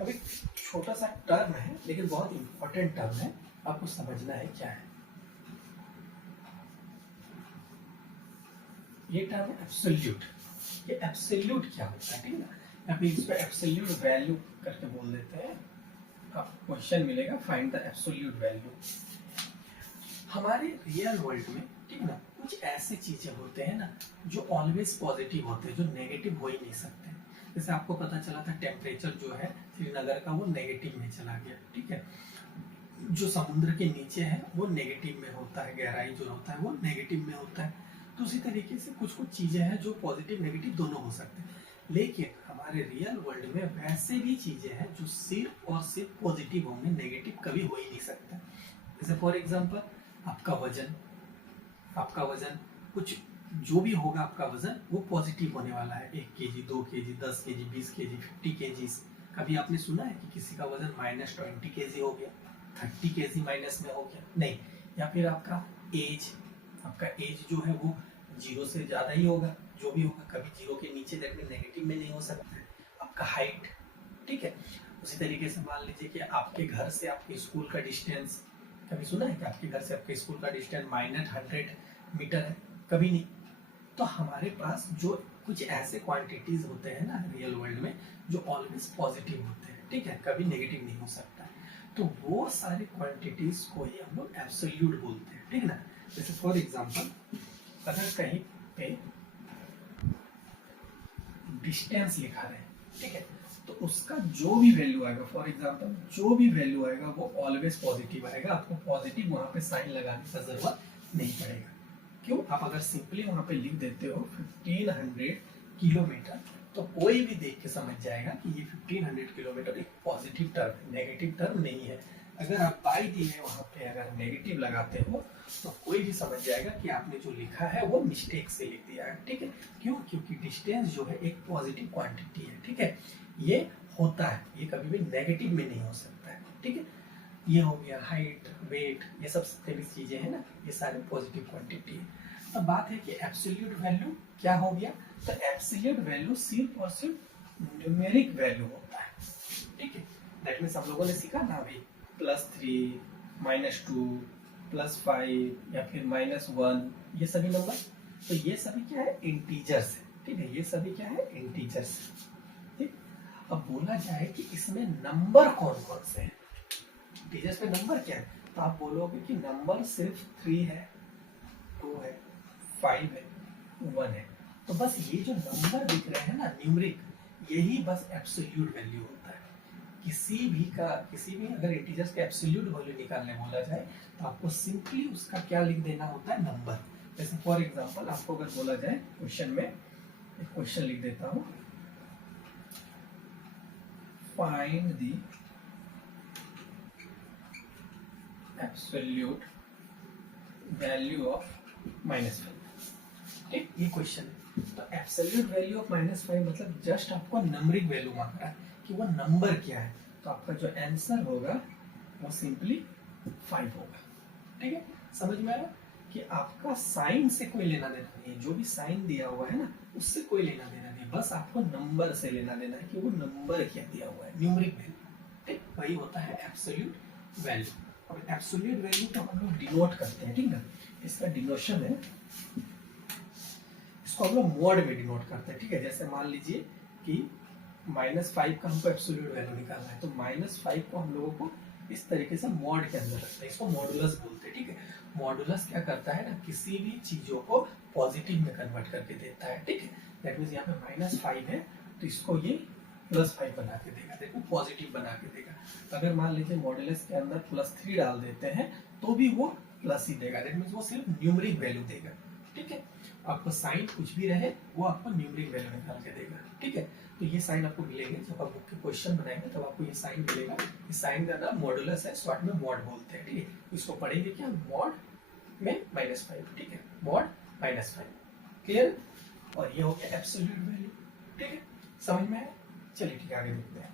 अभी छोटा सा टर्म है लेकिन बहुत इंपॉर्टेंट टर्म है, आपको समझना है क्या है। ये टर्म है एब्सोल्यूट। ये एब्सोल्यूट क्या होता है, ठीक है ना, या फिर इसको एब्सोल्यूट वैल्यू करके बोल देते हैं। आपको क्वेश्चन मिलेगा फाइंड द एब्सोल्यूट वैल्यू। हमारे रियल वर्ल्ड में ठीक है ना कुछ ऐसे चीजें होते हैं ना जो ऑलवेज पॉजिटिव होते हैं, जो नेगेटिव हो ही नहीं सकते। जैसे आपको पता चला था टेम्परेचर जो है श्रीनगर का वो नेगेटिव में चला गया, ठीक है। जो समुद्र के नीचे है वो नेगेटिव में होता है, गहराई जो होता है वो नेगेटिव में होता है। तो उसी तरीके से कुछ कुछ चीजें हैं जो पॉजिटिव नेगेटिव दोनों हो सकते हैं, लेकिन हमारे रियल वर्ल्ड में वैसे भी चीजें हैं जो सिर्फ और सिर्फ पॉजिटिव होंगे, नेगेटिव कभी हो ही नहीं सकता। जैसे फॉर एग्जांपल आपका वजन कुछ जो भी होगा, आपका वजन वो पॉजिटिव होने वाला है, 1 KG 2 KG 10 KG 20 KG 50 KG. कभी आपने सुना है कि किसी का वजन -20 केजी हो गया, 30 केजी माइनस में हो गया? नहीं। या फिर आपका एज जो है वो 0 से ज्यादा ही होगा, जो भी होगा कभी 0 के नीचे दैट मीन नेगेटिव में नहीं हो सकता है। आपका हाइट, ठीक है। उसी तरीके से मान लीजिए कि आपके घर से आपके स्कूल का डिस्टेंस, कभी सुना है कि आपके घर से आपके स्कूल का डिस्टेंस -100 मीटर है? कभी नहीं। तो हमारे पास जो कुछ ऐसे क्वांटिटीज होते हैं ना रियल वर्ल्ड में जो ऑलवेज पॉजिटिव होते हैं, ठीक है, कभी नेगेटिव नहीं हो सकता है। तो वो सारी क्वांटिटीज को ही हम लोग एब्सोल्यूट बोलते हैं, ठीक है ना। जैसे फॉर एग्जांपल अगर कहीं पे डिस्टेंस लिखा है, ठीक है, तो उसका जो भी वैल्यू आएगा, फॉर एग्जांपल जो भी वैल्यू आएगा वो ऑलवेज पॉजिटिव आएगा। आपको पॉजिटिव वहां पे साइन लगाने का जरूरत नहीं पड़ेगा। क्यों? आप अगर सिंपली वहां पे लिख देते हो 1500 किलोमीटर, तो कोई भी देख के समझ जाएगा कि ये 1500 किलोमीटर एक पॉजिटिव टर्म है, नेगेटिव टर्म नहीं है। अगर आप बाई दिए वहां पे अगर नेगेटिव लगाते हो तो कोई भी समझ जाएगा कि आपने जो लिखा है वो मिस्टेक से लिख दिया है, ठीक है। क्यों? क्योंकि डिस्टेंस जो है एक पॉजिटिव क्वांटिटी है, ठीक है। ये होता है, ये कभी भी नेगेटिव में नहीं हो सकता है, ठीक है। ये हो गया हाइट, वेट, ये सब सभी चीजें हैं ना, ये सारे पॉजिटिव क्वांटिटी है। अब बात है कि एब्सोल्यूट वैल्यू क्या हो गया। तो एब्सोल्यूट वैल्यू सिर्फ और सिर्फ न्यूमेरिक वैल्यू होता है, ठीक है। दैट मींस हम लोगों ने सीखा ना अभी +3 -2 +5 या फिर -1, ये सभी नंबर, तो ये सभी क्या है इंटीजर्स है, ठीक है। ये सभी क्या है इंटीजर्स, ठीक। अब बोला जाए कि इसमें नंबर कौन कौन से हैं, इंटीजर्स में नंबर क्या है, तो आप बोलोगे कि नंबर सिर्फ 3 है, 2 है, 5 है, 1 है। तो बस ये जो नंबर दिख रहे हैं ना न्यूमरिक, यही बस एब्सोल्यूट वैल्यू होता है। किसी भी अगर इंटीजर्स का एब्सोल्यूट वैल्यू निकालने बोला जाए तो आपको सिंपली उसका क्या लिख देना होता है, नंबर। जैसे फॉर एग्जांपल आपको अगर बोला जाए क्वेश्चन में, एक क्वेश्चन लिख देता हूं, find the absolute value of -5, ठीक, ये क्वेश्चन है। तो एब्सोल्यूट वैल्यू ऑफ -5 मतलब जस्ट आपको नंबरिक वैल्यू मांग रहा है कि वो नंबर क्या है। तो आपका जो आंसर होगा वो सिंपली 5 होगा, ठीक है। समझ में आया कि आपका साइन से कोई लेना देना नहीं है, जो भी साइन दिया हुआ है ना उससे कोई लेना देना नहीं, बस आपको नंबर से लेना देना है कि वो नंबर क्या दिया हुआ है, न्यूमरिक वैल्यू, ठीक। वही होता है एब्सोल्यूट वैल्यू। अब एब्सोल्यूट वैल्यू को हम लोग डिनोट करते हैं, ठीक है, इसका डिनोशन है, इसको हम लोग मॉड में डिनोट करते हैं, ठीक है। जैसे मान लीजिए कि -5 का हमको एब्सोल्यूट वैल्यू निकालना है, तो -5 को हम लोगों को इस तरीके से मॉड के अंदर रखते हैं, इसको मॉडुलस बोलते हैं, ठीक है। मॉडुलस क्या करता है ना, किसी भी चीजों को पॉजिटिव में कन्वर्ट करके देता है, ठीक है। दैट मीन्स यहाँ पे -5 है तो इसको ये +5 बना के देगा, देखो पॉजिटिव बना के देगा। अगर मान लीजिए मॉडुलस के अंदर +3 डाल देते हैं तो भी वो प्लस ही देगा, दैट मीन्स वो सिर्फ न्यूमरिक वैल्यू देगा, ठीक है। आपको साइन कुछ भी रहे वो आपको न्यूमरिक वैल्यू निकाल के देगा, ठीक है। तो ये साइन आपको मिलेंगे जब आप बुक के क्वेश्चन बनाएंगे तब आपको ये साइन मिलेगा। इस साइन का नाम मॉडुलस है, शॉर्ट में मॉड बोलते हैं, ठीक है। इसको पढ़ेंगे क्या, मॉड में -5, ठीक है, मॉड -5, क्लियर। और ये हो गया एब्सोल्यूट वैल्यू, ठीक है, समझ में आया। चलिए ठीक है, आगे देखते हैं।